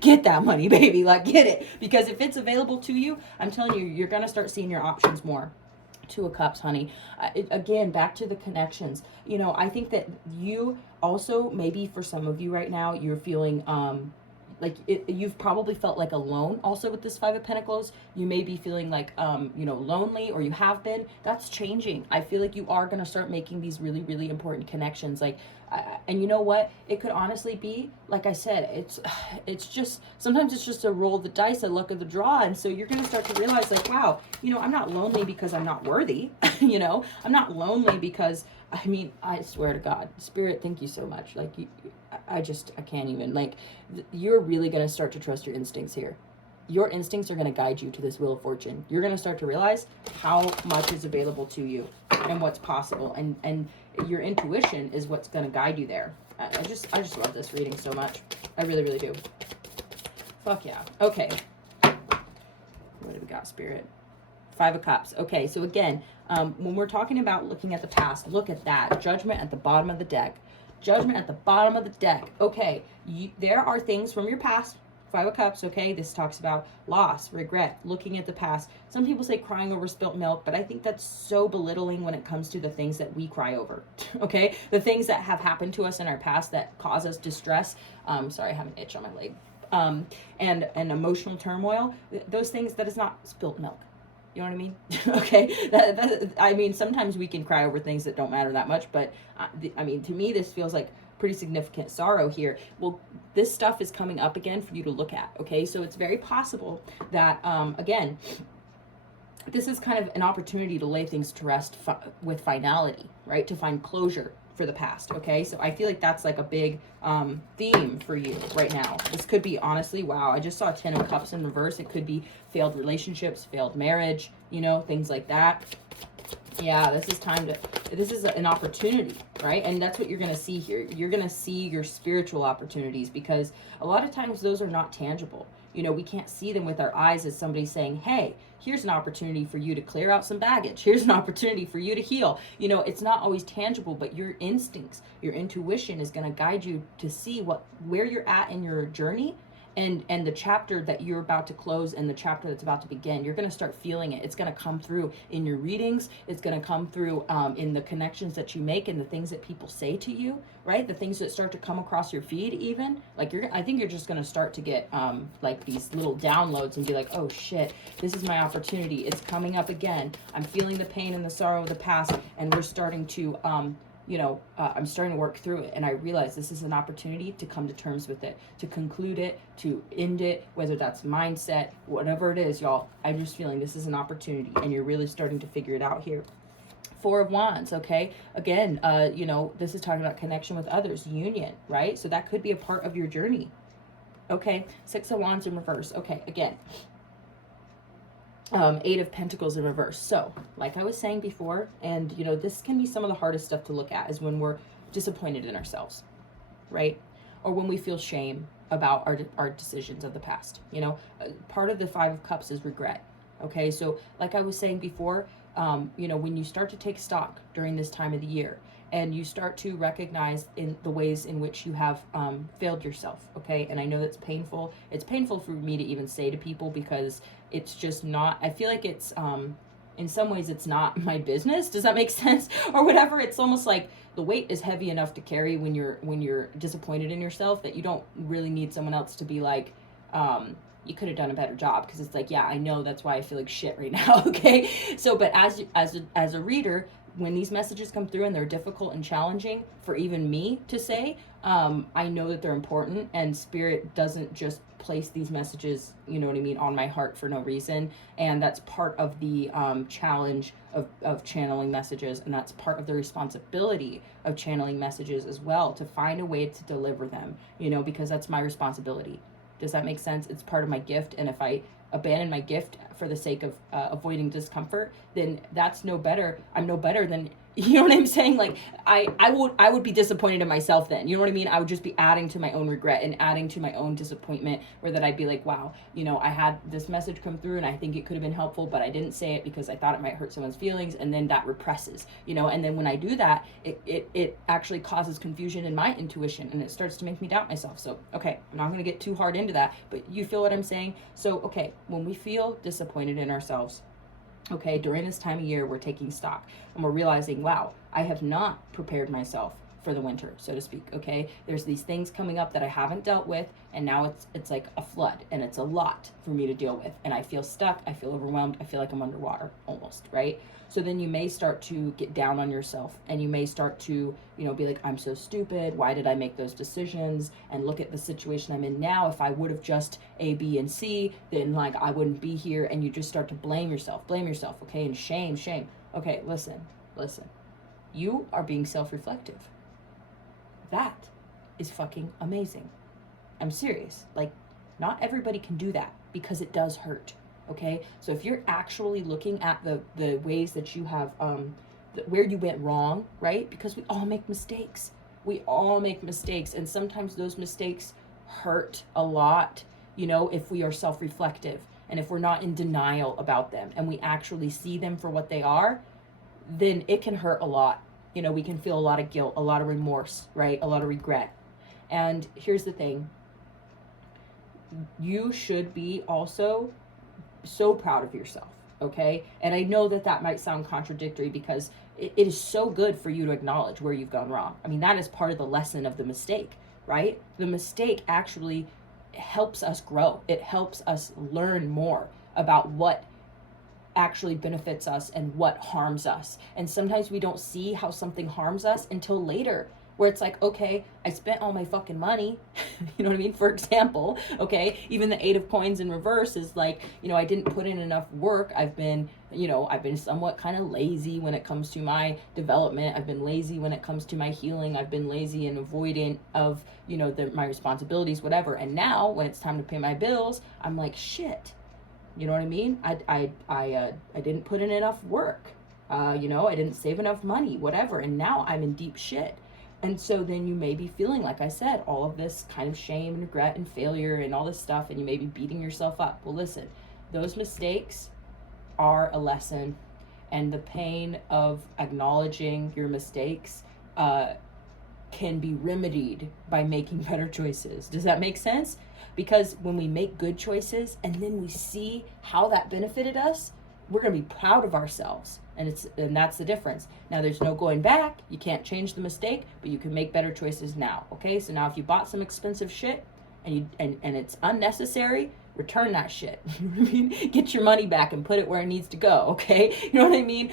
Get that money, baby. Like, get it. Because if it's available to you, I'm telling you, you're going to start seeing your options more. Two of Cups, honey. Again, back to the connections. You know, I think that you also, maybe for some of you right now, you're feeling like you've probably felt like alone also with this Five of Pentacles. You may be feeling like, you know, lonely, or you have been. That's changing. I feel like you are going to start making these really, really important connections. Like, and you know what? It could honestly be, like I said, it's just, sometimes it's just a roll of the dice, a luck of the draw. And so you're going to start to realize, like, wow, you know, I'm not lonely because I'm not worthy. You know, I'm not lonely because, I mean, I swear to God, Spirit, thank you so much. Like, I can't even, like, you're really going to start to trust your instincts here. Your instincts are going to guide you to this Wheel of Fortune. You're going to start to realize how much is available to you and what's possible. And your intuition is what's going to guide you there. I just love this reading so much. I really, really do. Fuck yeah. Okay. What do we got, Spirit? Five of Cups. Okay, so again, when we're talking about looking at the past, look at that. Judgment at the bottom of the deck. Judgment at the bottom of the deck. Okay, there are things from your past. Five of Cups, okay? This talks about loss, regret, looking at the past. Some people say crying over spilt milk, but I think that's so belittling when it comes to the things that we cry over, okay? The things that have happened to us in our past that cause us distress. Sorry, I have an itch on my leg. And emotional turmoil. Those things, that is not spilt milk. You know what I mean? Okay. I mean, sometimes we can cry over things that don't matter that much, but I mean, to me, this feels like pretty significant sorrow here. Well, this stuff is coming up again for you to look at. Okay. So it's very possible that, again, this is kind of an opportunity to lay things to rest with finality, right? To find closure for the past. Okay. So I feel like that's like a big theme for you right now. This could be, honestly, wow, I just saw 10 of Cups in reverse. It could be failed relationships, failed marriage, you know, things like that. Yeah, this is an opportunity, right? And that's what you're going to see here. You're going to see your spiritual opportunities, because a lot of times those are not tangible. You know, we can't see them with our eyes as somebody saying, hey, here's an opportunity for you to clear out some baggage. Here's an opportunity for you to heal. You know, it's not always tangible, but your instincts, your intuition is going to guide you to see where you're at in your journey. And the chapter that you're about to close and the chapter that's about to begin, you're going to start feeling it. It's going to come through in your readings. It's going to come through in the connections that you make and the things that people say to you, right? The things that start to come across your feed even. Like, I think you're just going to start to get like these little downloads and be like, oh shit, this is my opportunity. It's coming up again. I'm feeling the pain and the sorrow of the past, and we're starting to I'm starting to work through it, and I realize this is an opportunity to come to terms with it, to conclude it, to end it, whether that's mindset, whatever it is, y'all. I'm just feeling this is an opportunity, and you're really starting to figure it out here. Four of Wands, okay? Again, you know, this is talking about connection with others, union, right? So that could be a part of your journey. Okay, Six of Wands in reverse. Okay, again, Eight of Pentacles in reverse. So, like I was saying before, and, you know, this can be some of the hardest stuff to look at is when we're disappointed in ourselves, right? Or when we feel shame about our decisions of the past. You know, part of the Five of Cups is regret. Okay, so like I was saying before, you know, when you start to take stock during this time of the year and you start to recognize in the ways in which you have failed yourself, okay? And I know that's painful. It's painful for me to even say to people because it's just not, I feel like it's, in some ways it's not my business. Does that make sense? Or whatever. It's almost like the weight is heavy enough to carry when you're disappointed in yourself that you don't really need someone else to be like, you could have done a better job, because it's like, yeah, I know, that's why I feel like shit right now. Okay, so but as a reader, when these messages come through and they're difficult and challenging for even me to say, I know that they're important, and Spirit doesn't just place these messages, you know what I mean, on my heart for no reason. And that's part of the challenge of channeling messages, and that's part of the responsibility of channeling messages as well, to find a way to deliver them, you know, because that's my responsibility. Does that make sense? It's part of my gift, and if I abandon my gift for the sake of avoiding discomfort, then that's no better. I'm no better than, you know what I'm saying? Like I would be disappointed in myself then. You know what I mean? I would just be adding to my own regret and adding to my own disappointment, where that I'd be like, wow, you know, I had this message come through and I think it could have been helpful, but I didn't say it because I thought it might hurt someone's feelings, and then that represses, you know, and then when I do that, it actually causes confusion in my intuition, and it starts to make me doubt myself. So, okay, I'm not going to get too hard into that, but you feel what I'm saying? So, okay, when we feel disappointed in ourselves, okay, during this time of year, we're taking stock and we're realizing, wow, I have not prepared myself for the winter, so to speak, okay? There's these things coming up that I haven't dealt with, and now it's like a flood, and it's a lot for me to deal with, and I feel stuck, I feel overwhelmed, I feel like I'm underwater almost, right? So then you may start to get down on yourself, and you may start to, you know, be like, I'm so stupid, why did I make those decisions? And look at the situation I'm in now. If I would have just A, B, and C, then like I wouldn't be here. And you just start to blame yourself, okay? And shame. Okay, listen. You are being self-reflective. That is fucking amazing. I'm serious. Like, not everybody can do that, because it does hurt. Okay, so if you're actually looking at the ways that you have, where you went wrong, right? Because we all make mistakes. And sometimes those mistakes hurt a lot, you know, if we are self-reflective and if we're not in denial about them and we actually see them for what they are, then it can hurt a lot. You know, we can feel a lot of guilt, a lot of remorse, right? A lot of regret. And here's the thing. You should be also so proud of yourself, okay? And I know that might sound contradictory, because it is so good for you to acknowledge where you've gone wrong. I mean, that is part of the lesson of the mistake, right? The mistake actually helps us grow. It helps us learn more about what actually benefits us and what harms us. And sometimes we don't see how something harms us until later, where it's like, okay, I spent all my fucking money, you know what I mean? For example, okay, even the Eight of Coins in reverse is like, you know, I didn't put in enough work. I've been somewhat kind of lazy when it comes to my development. I've been lazy when it comes to my healing. I've been lazy and avoidant of, you know, my responsibilities, whatever. And now when it's time to pay my bills, I'm like, shit, you know what I mean? I didn't put in enough work. You know, I didn't save enough money, whatever. And now I'm in deep shit. And so then you may be feeling, like I said, all of this kind of shame and regret and failure and all this stuff, and you may be beating yourself up. Well, listen, those mistakes are a lesson, and the pain of acknowledging your mistakes can be remedied by making better choices. Does that make sense? Because when we make good choices and then we see how that benefited us, we're going to be proud of ourselves. And that's the difference. Now, there's no going back. You can't change the mistake, but you can make better choices now. Okay, so now if you bought some expensive shit and it's unnecessary, return that shit. You know what I mean? Get your money back and put it where it needs to go. Okay, you know what I mean?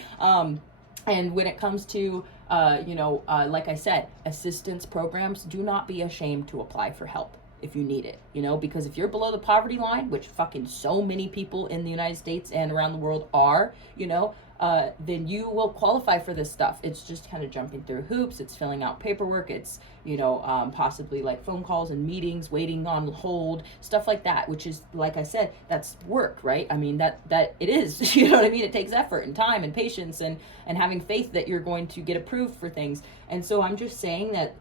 And when it comes to like I said, assistance programs, do not be ashamed to apply for help if you need it, you know, because if you're below the poverty line, which fucking so many people in the United States and around the world are, you know, then you will qualify for this stuff. It's just kind of jumping through hoops. It's filling out paperwork. It's, you know, possibly like phone calls and meetings, waiting on hold, stuff like that, which is, like I said, that's work, right? I mean, that it is, you know what I mean? It takes effort and time and patience and having faith that you're going to get approved for things. And so I'm just saying that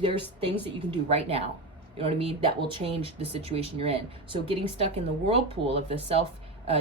there's things that you can do right now, you know what I mean, that will change the situation you're in. So getting stuck in the whirlpool of the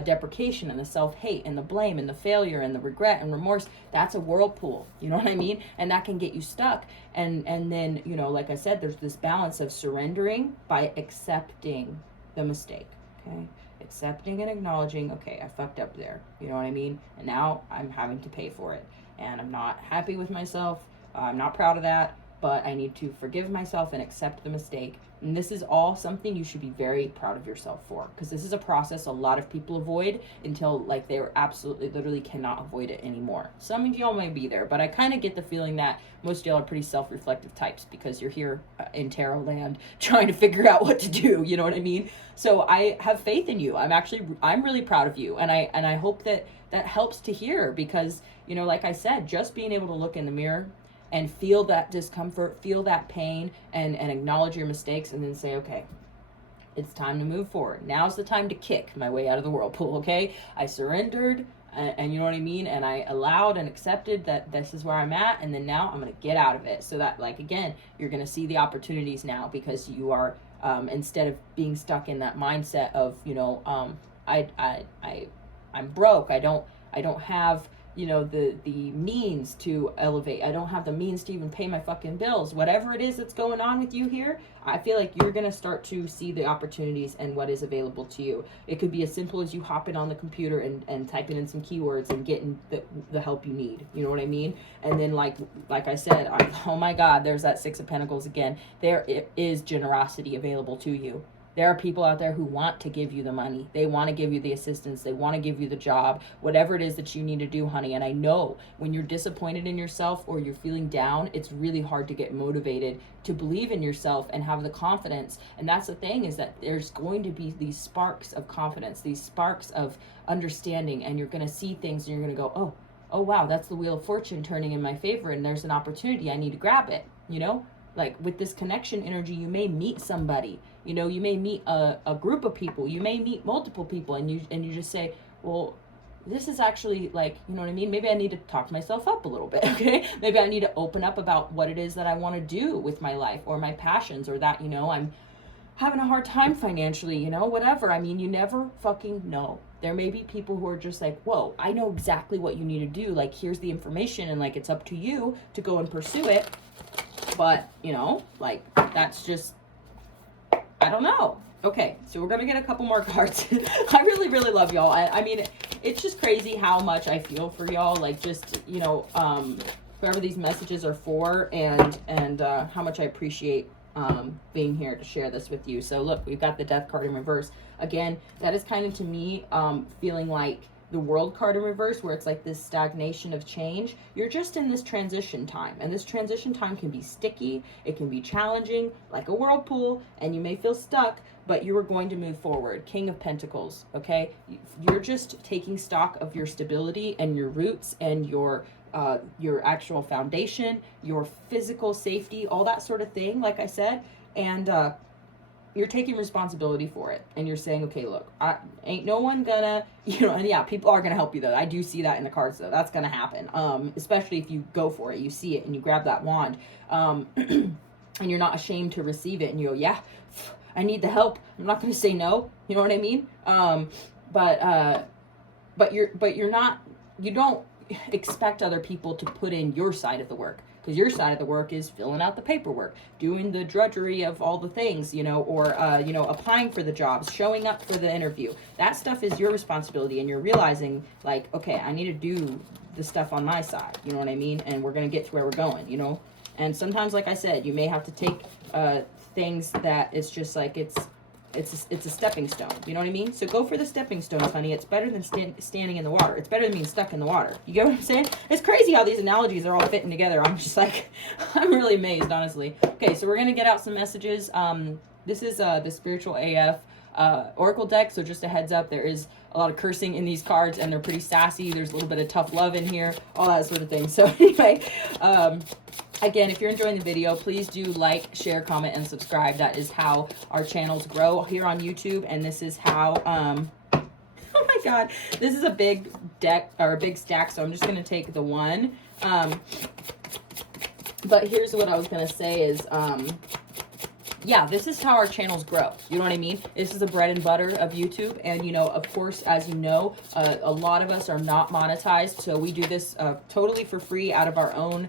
deprecation and the self-hate and the blame and the failure and the regret and remorse, that's a whirlpool, you know what I mean? And that can get you stuck. And then, you know, like I said, there's this balance of surrendering by accepting the mistake, okay? Accepting and acknowledging, okay, I fucked up there, you know what I mean? And now I'm having to pay for it. And I'm not happy with myself. I'm not proud of that, but I need to forgive myself and accept the mistake. And this is all something you should be very proud of yourself for, because this is a process a lot of people avoid until like they're absolutely literally cannot avoid it anymore. Some of y'all may be there, but I kind of get the feeling that most of y'all are pretty self-reflective types because you're here in tarot land trying to figure out what to do, you know what I mean? So I have faith in you. I'm really proud of you, and I hope that helps to hear, because, you know, like I said, just being able to look in the mirror and feel that discomfort, feel that pain, and acknowledge your mistakes, and then say, okay, it's time to move forward. Now's the time to kick my way out of the whirlpool, okay? I surrendered, and you know what I mean? And I allowed and accepted that this is where I'm at, and then now I'm going to get out of it. So that, like, again, you're going to see the opportunities now, because you are, instead of being stuck in that mindset of, you know, I'm broke, I don't have, you know, the means to elevate. I don't have the means to even pay my fucking bills. Whatever it is that's going on with you here, I feel like you're going to start to see the opportunities and what is available to you. It could be as simple as you hopping on the computer and typing in some keywords and getting the help you need. You know what I mean? And then like I said, oh my God, there's that Six of Pentacles again. There is generosity available to you. There are people out there who want to give you the money. They want to give you the assistance. They want to give you the job, whatever it is that you need to do, honey. And I know when you're disappointed in yourself or you're feeling down, it's really hard to get motivated to believe in yourself and have the confidence. And that's the thing, is that there's going to be these sparks of confidence, these sparks of understanding, and you're going to see things and you're going to go, oh, wow, that's the Wheel of Fortune turning in my favor, and there's an opportunity. I need to grab it, you know? Like with this connection energy, you may meet somebody, you know, you may meet a group of people, you may meet multiple people, and you just say, well, this is actually, like, you know what I mean? Maybe I need to talk myself up a little bit, okay? Maybe I need to open up about what it is that I want to do with my life or my passions, or that, you know, I'm having a hard time financially, you know, whatever. I mean, you never fucking know. There may be people who are just like, whoa, I know exactly what you need to do. Like, here's the information, and like, it's up to you to go and pursue it. But, you know, like, that's just, I don't know. Okay, so we're going to get a couple more cards. I really, really love y'all. I mean, it's just crazy how much I feel for y'all. Like, just, you know, whoever these messages are for, and how much I appreciate being here to share this with you. So look, we've got the Death card in reverse. Again, that is kind of, to me, feeling like the World card in reverse, where it's like this stagnation of change. You're just in this transition time, and this transition time can be sticky, it can be challenging, like a whirlpool, and you may feel stuck, but you are going to move forward. King of Pentacles, okay? You're just taking stock of your stability and your roots and your actual foundation, your physical safety, all that sort of thing, like I said, and you're taking responsibility for it, and you're saying, okay, look, ain't no one gonna, you know, and yeah, people are gonna help you, though. I do see that in the cards, though. That's gonna happen, especially if you go for it, you see it, and you grab that wand, and you're not ashamed to receive it, and you go, yeah, I need the help. I'm not gonna say no, you know what I mean? But you're not, you don't expect other people to put in your side of the work. Because your side of the work is filling out the paperwork, doing the drudgery of all the things, you know, or, you know, applying for the jobs, showing up for the interview. That stuff is your responsibility, and you're realizing, like, okay, I need to do the stuff on my side, you know what I mean? And we're going to get to where we're going, you know? And sometimes, like I said, you may have to take things that it's just like, it's a stepping stone, you know what I mean? So go for the stepping stones, honey. It's better than standing in the water. It's better than being stuck in the water. You get what I'm saying? It's crazy how these analogies are all fitting together. I'm just like, I'm really amazed, honestly. Okay, so we're going to get out some messages. This is the Spiritual AF Oracle deck, so just a heads up, there is a lot of cursing in these cards, and they're pretty sassy. There's a little bit of tough love in here, all that sort of thing. So anyway, again, if you're enjoying the video, please do like, share, comment, and subscribe. That is how our channels grow here on YouTube, and this is how, oh my God, this is a big deck, or a big stack, so I'm just going to take the one. But here's what I was going to say is, yeah, this is how our channels grow. You know what I mean? This is the bread and butter of YouTube. And, you know, of course, as you know, a lot of us are not monetized. So we do this totally for free out of our own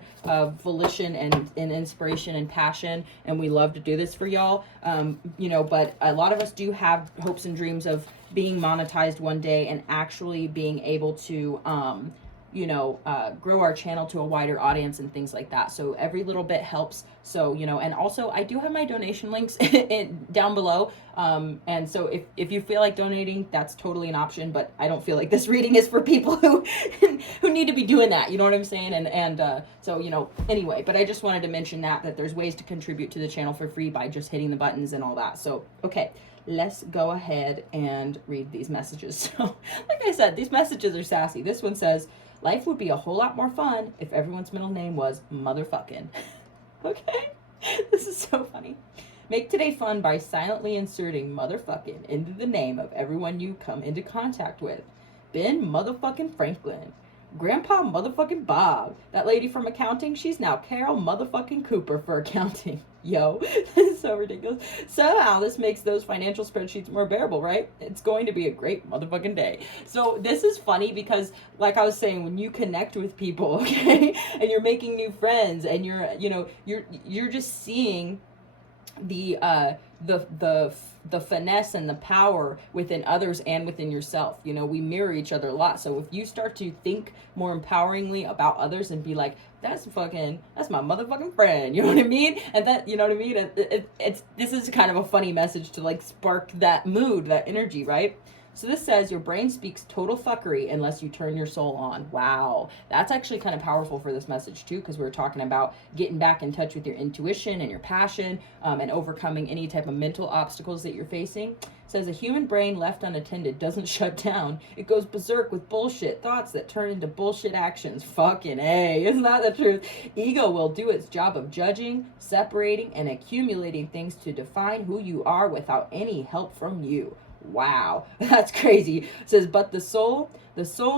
volition and inspiration and passion. And we love to do this for y'all. You know, but a lot of us do have hopes and dreams of being monetized one day and actually being able to, you know, grow our channel to a wider audience and things like that. So every little bit helps. So, you know, and also I do have my donation links down below. And so if you feel like donating, that's totally an option, but I don't feel like this reading is for people who need to be doing that. You know what I'm saying? And so, you know, anyway, but I just wanted to mention that there's ways to contribute to the channel for free by just hitting the buttons and all that. So, okay. Let's go ahead and read these messages. So, like I said, these messages are sassy. This one says, life would be a whole lot more fun if everyone's middle name was motherfucking. Okay? This is so funny. Make today fun by silently inserting motherfucking into the name of everyone you come into contact with. Ben motherfucking Franklin. Grandpa motherfucking Bob. That lady from accounting, she's now Carol motherfucking Cooper for accounting. Yo, this is so ridiculous. Somehow this makes those financial spreadsheets more bearable, right? It's going to be a great motherfucking day. So this is funny because, like I was saying, when you connect with people, okay, and you're making new friends, and you're just seeing the finesse and the power within others and within yourself. You know, we mirror each other a lot. So if you start to think more empoweringly about others and be like, that's my motherfucking friend, you know what I mean? And that, you know what I mean? This is kind of a funny message to like spark that mood, that energy, right? So this says your brain speaks total fuckery unless you turn your soul on. Wow. That's actually kind of powerful for this message too, because we're talking about getting back in touch with your intuition and your passion, and overcoming any type of mental obstacles that you're facing. It says a human brain left unattended doesn't shut down. It goes berserk with bullshit thoughts that turn into bullshit actions. Fucking A. Isn't that the truth? Ego will do its job of judging, separating, and accumulating things to define who you are without any help from you. Wow, that's crazy. It says, but the soul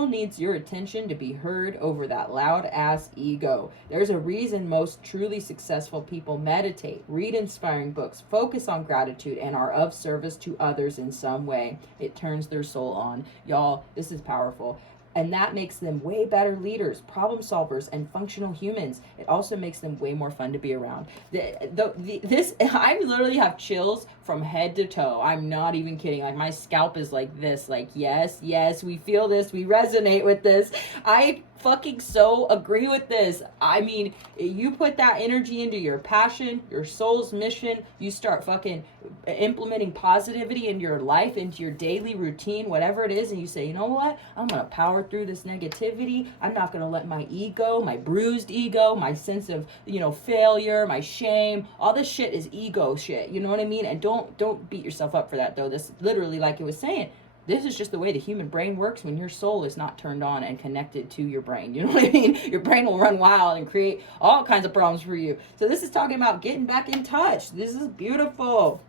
needs your attention to be heard over that loud ass ego. There's a reason most truly successful people meditate, read inspiring books, focus on gratitude, and are of service to others in some way. It turns their soul on. Y'all, this is powerful. And that makes them way better leaders, problem solvers, and functional humans. It also makes them way more fun to be around. I literally have chills from head to toe. I'm not even kidding. Like, my scalp is like this. Like, yes, we feel this. We resonate with this. I fucking so agree with this. I mean, you put that energy into your passion, your soul's mission, you start fucking implementing positivity into your life, into your daily routine, whatever it is, and you say, you know what? I'm going to power through this negativity. I'm not going to let my ego, my bruised ego, my sense of, you know, failure, my shame, all this shit is ego shit. You know what I mean? And don't beat yourself up for that, though. This literally, like it was saying, this is just the way the human brain works when your soul is not turned on and connected to your brain. You know what I mean? Your brain will run wild and create all kinds of problems for you. So this is talking about getting back in touch. This is beautiful.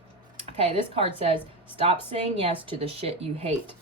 Okay, this card says, stop saying yes to the shit you hate.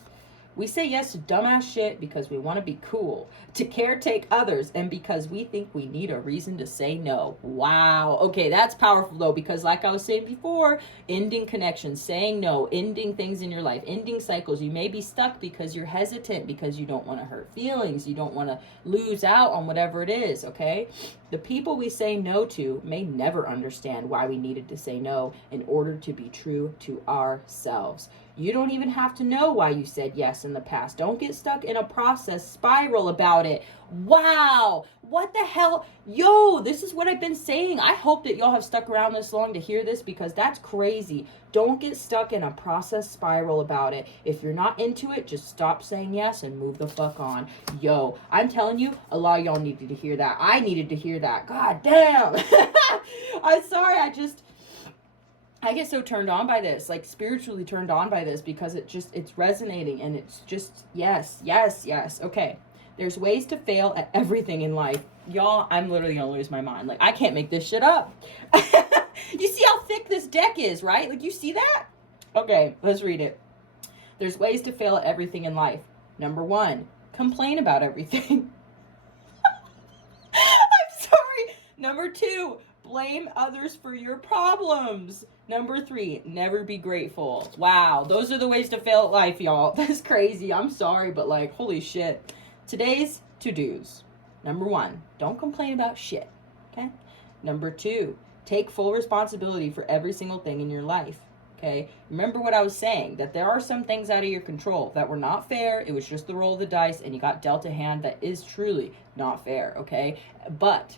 We say yes to dumbass shit because we want to be cool, to caretake others, and because we think we need a reason to say no. Wow. Okay, that's powerful though, because like I was saying before, ending connections, saying no, ending things in your life, ending cycles. You may be stuck because you're hesitant, because you don't want to hurt feelings. You don't want to lose out on whatever it is, okay? The people we say no to may never understand why we needed to say no in order to be true to ourselves. You don't even have to know why you said yes in the past. Don't get stuck in a process spiral about it. Wow. What the hell? Yo, this is what I've been saying. I hope that y'all have stuck around this long to hear this, because that's crazy. Don't get stuck in a process spiral about it. If you're not into it, just stop saying yes and move the fuck on. Yo, I'm telling you, a lot of y'all needed to hear that. I needed to hear that. God damn. I'm sorry. I get so turned on by this, like spiritually turned on by this, because it's resonating, and it's just, yes, yes, yes. Okay. There's ways to fail at everything in life. Y'all, I'm literally gonna lose my mind. Like, I can't make this shit up. You see how thick this deck is, right? Like, you see that? Okay, let's read it. There's ways to fail at everything in life. Number 1, complain about everything. I'm sorry. Number 2, blame others for your problems. Number 3, never be grateful. Wow, those are the ways to fail at life, y'all. That's crazy. I'm sorry, but like, holy shit. Today's to-dos. Number 1, don't complain about shit. Okay? Number 2, take full responsibility for every single thing in your life. Okay? Remember what I was saying, that there are some things out of your control that were not fair. It was just the roll of the dice, and you got dealt a hand that is truly not fair. Okay? But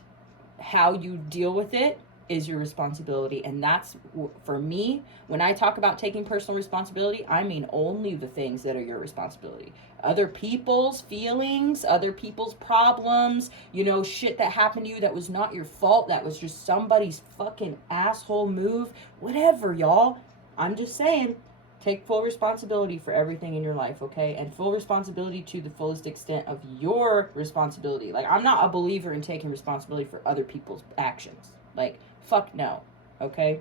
how you deal with it is your responsibility. And that's, for me, when I talk about taking personal responsibility, I mean only the things that are your responsibility. Other people's feelings, other people's problems, you know, shit that happened to you that was not your fault, that was just somebody's fucking asshole move, whatever, y'all. I'm just saying, take full responsibility for everything in your life, okay? And full responsibility to the fullest extent of your responsibility. Like, I'm not a believer in taking responsibility for other people's actions. Like, fuck no, okay?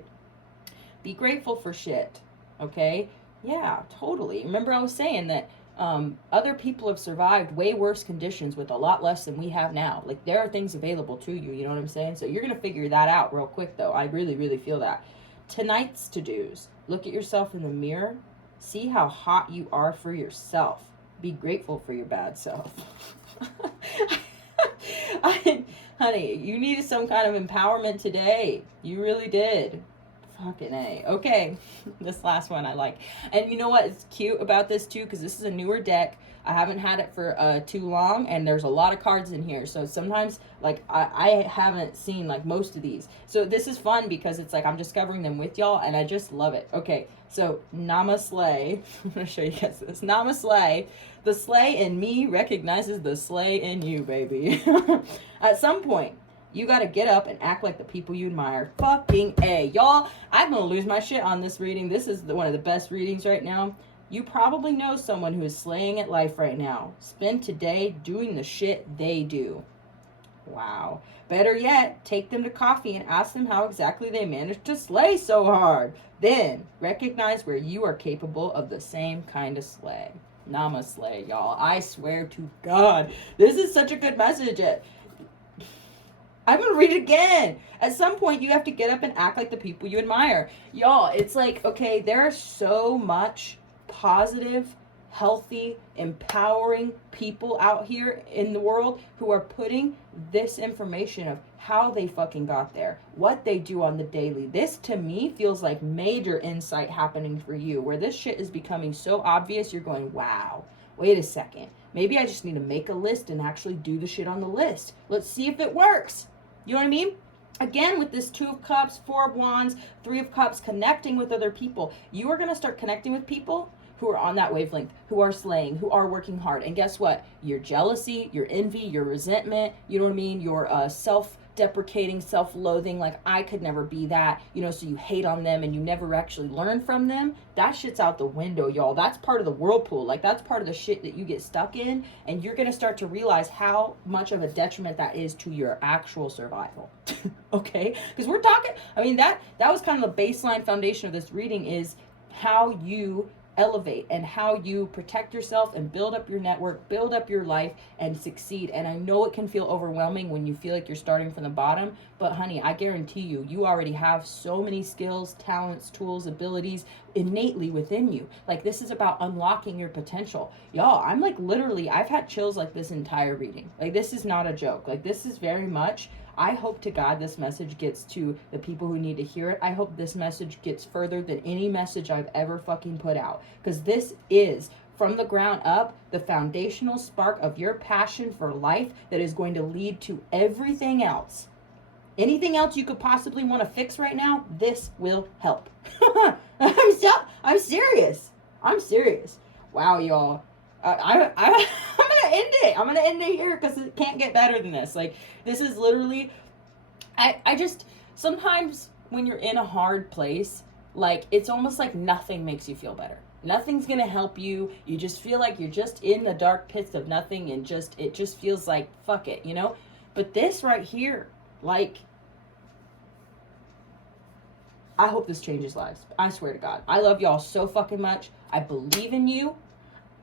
Be grateful for shit, okay? Yeah, totally. Remember I was saying that other people have survived way worse conditions with a lot less than we have now. Like, there are things available to you, you know what I'm saying? So you're going to figure that out real quick, though. I really, really feel that. Tonight's to-dos. Look at yourself in the mirror. See how hot you are for yourself. Be grateful for your bad self. Honey, you needed some kind of empowerment today. You really did. Fucking A. Okay, this last one I like. And you know what is cute about this too? Because this is a newer deck. I haven't had it for too long, and there's a lot of cards in here. So sometimes, like, I haven't seen, like, most of these. So this is fun because it's like I'm discovering them with y'all, and I just love it. Okay, so Namaste. I'm going to show you guys this. Namaste. The sleigh in me recognizes the sleigh in you, baby. At some point, you got to get up and act like the people you admire. Fucking A. Y'all, I'm going to lose my shit on this reading. This is one of the best readings right now. You probably know someone who is slaying at life right now. Spend today doing the shit they do. Wow. Better yet, take them to coffee and ask them how exactly they managed to slay so hard. Then, recognize where you are capable of the same kind of slay. Namaste, y'all. I swear to God, this is such a good message. I'm going to read it again. At some point, you have to get up and act like the people you admire. Y'all, it's like, okay, there's so much positive, healthy, empowering people out here in the world who are putting this information of how they fucking got there, what they do on the daily. This, to me, feels like major insight happening for you, where this shit is becoming so obvious, you're going, wow, wait a second. Maybe I just need to make a list and actually do the shit on the list. Let's see if it works. You know what I mean? Again, with this 2 of Cups, 4 of Wands, 3 of Cups, connecting with other people. You are going to start connecting with people who are on that wavelength, who are slaying, who are working hard. And guess what? Your jealousy, your envy, your resentment, you know what I mean? Your self-deprecating, self-loathing, like, I could never be that, you know, so you hate on them and you never actually learn from them. That shit's out the window, y'all. That's part of the whirlpool. Like, that's part of the shit that you get stuck in, and you're going to start to realize how much of a detriment that is to your actual survival. Okay? Because we're talking, I mean, that was kind of the baseline foundation of this reading, is how you elevate and how you protect yourself and build up your network, build up your life, and succeed. And I know it can feel overwhelming when you feel like you're starting from the bottom, but honey, I guarantee you already have so many skills, talents, tools, abilities innately within you. Like, this is about unlocking your potential. Y'all, I'm like, literally, I've had chills like this entire reading. Like, this is not a joke. Like, this is very much, I hope to God this message gets to the people who need to hear it. I hope this message gets further than any message I've ever fucking put out. Because this is, from the ground up, the foundational spark of your passion for life that is going to lead to everything else. Anything else you could possibly want to fix right now, this will help. I'm serious. I'm serious. Wow, y'all. I'm gonna end it. I'm gonna end it here because it can't get better than this. Like, this is literally, I just, sometimes when you're in a hard place, like, it's almost like nothing makes you feel better. Nothing's gonna help you. You just feel like you're just in the dark pits of nothing, and it just feels like, fuck it, you know? But this right here, like, I hope this changes lives. I swear to God. I love y'all so fucking much. I believe in you.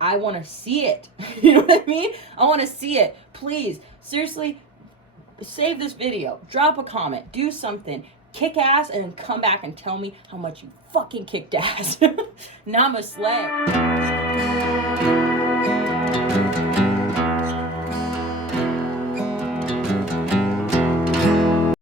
I want to see it. You know what I mean? I want to see it. Please, seriously, save this video. Drop a comment. Do something. Kick ass and then come back and tell me how much you fucking kicked ass. Namaste.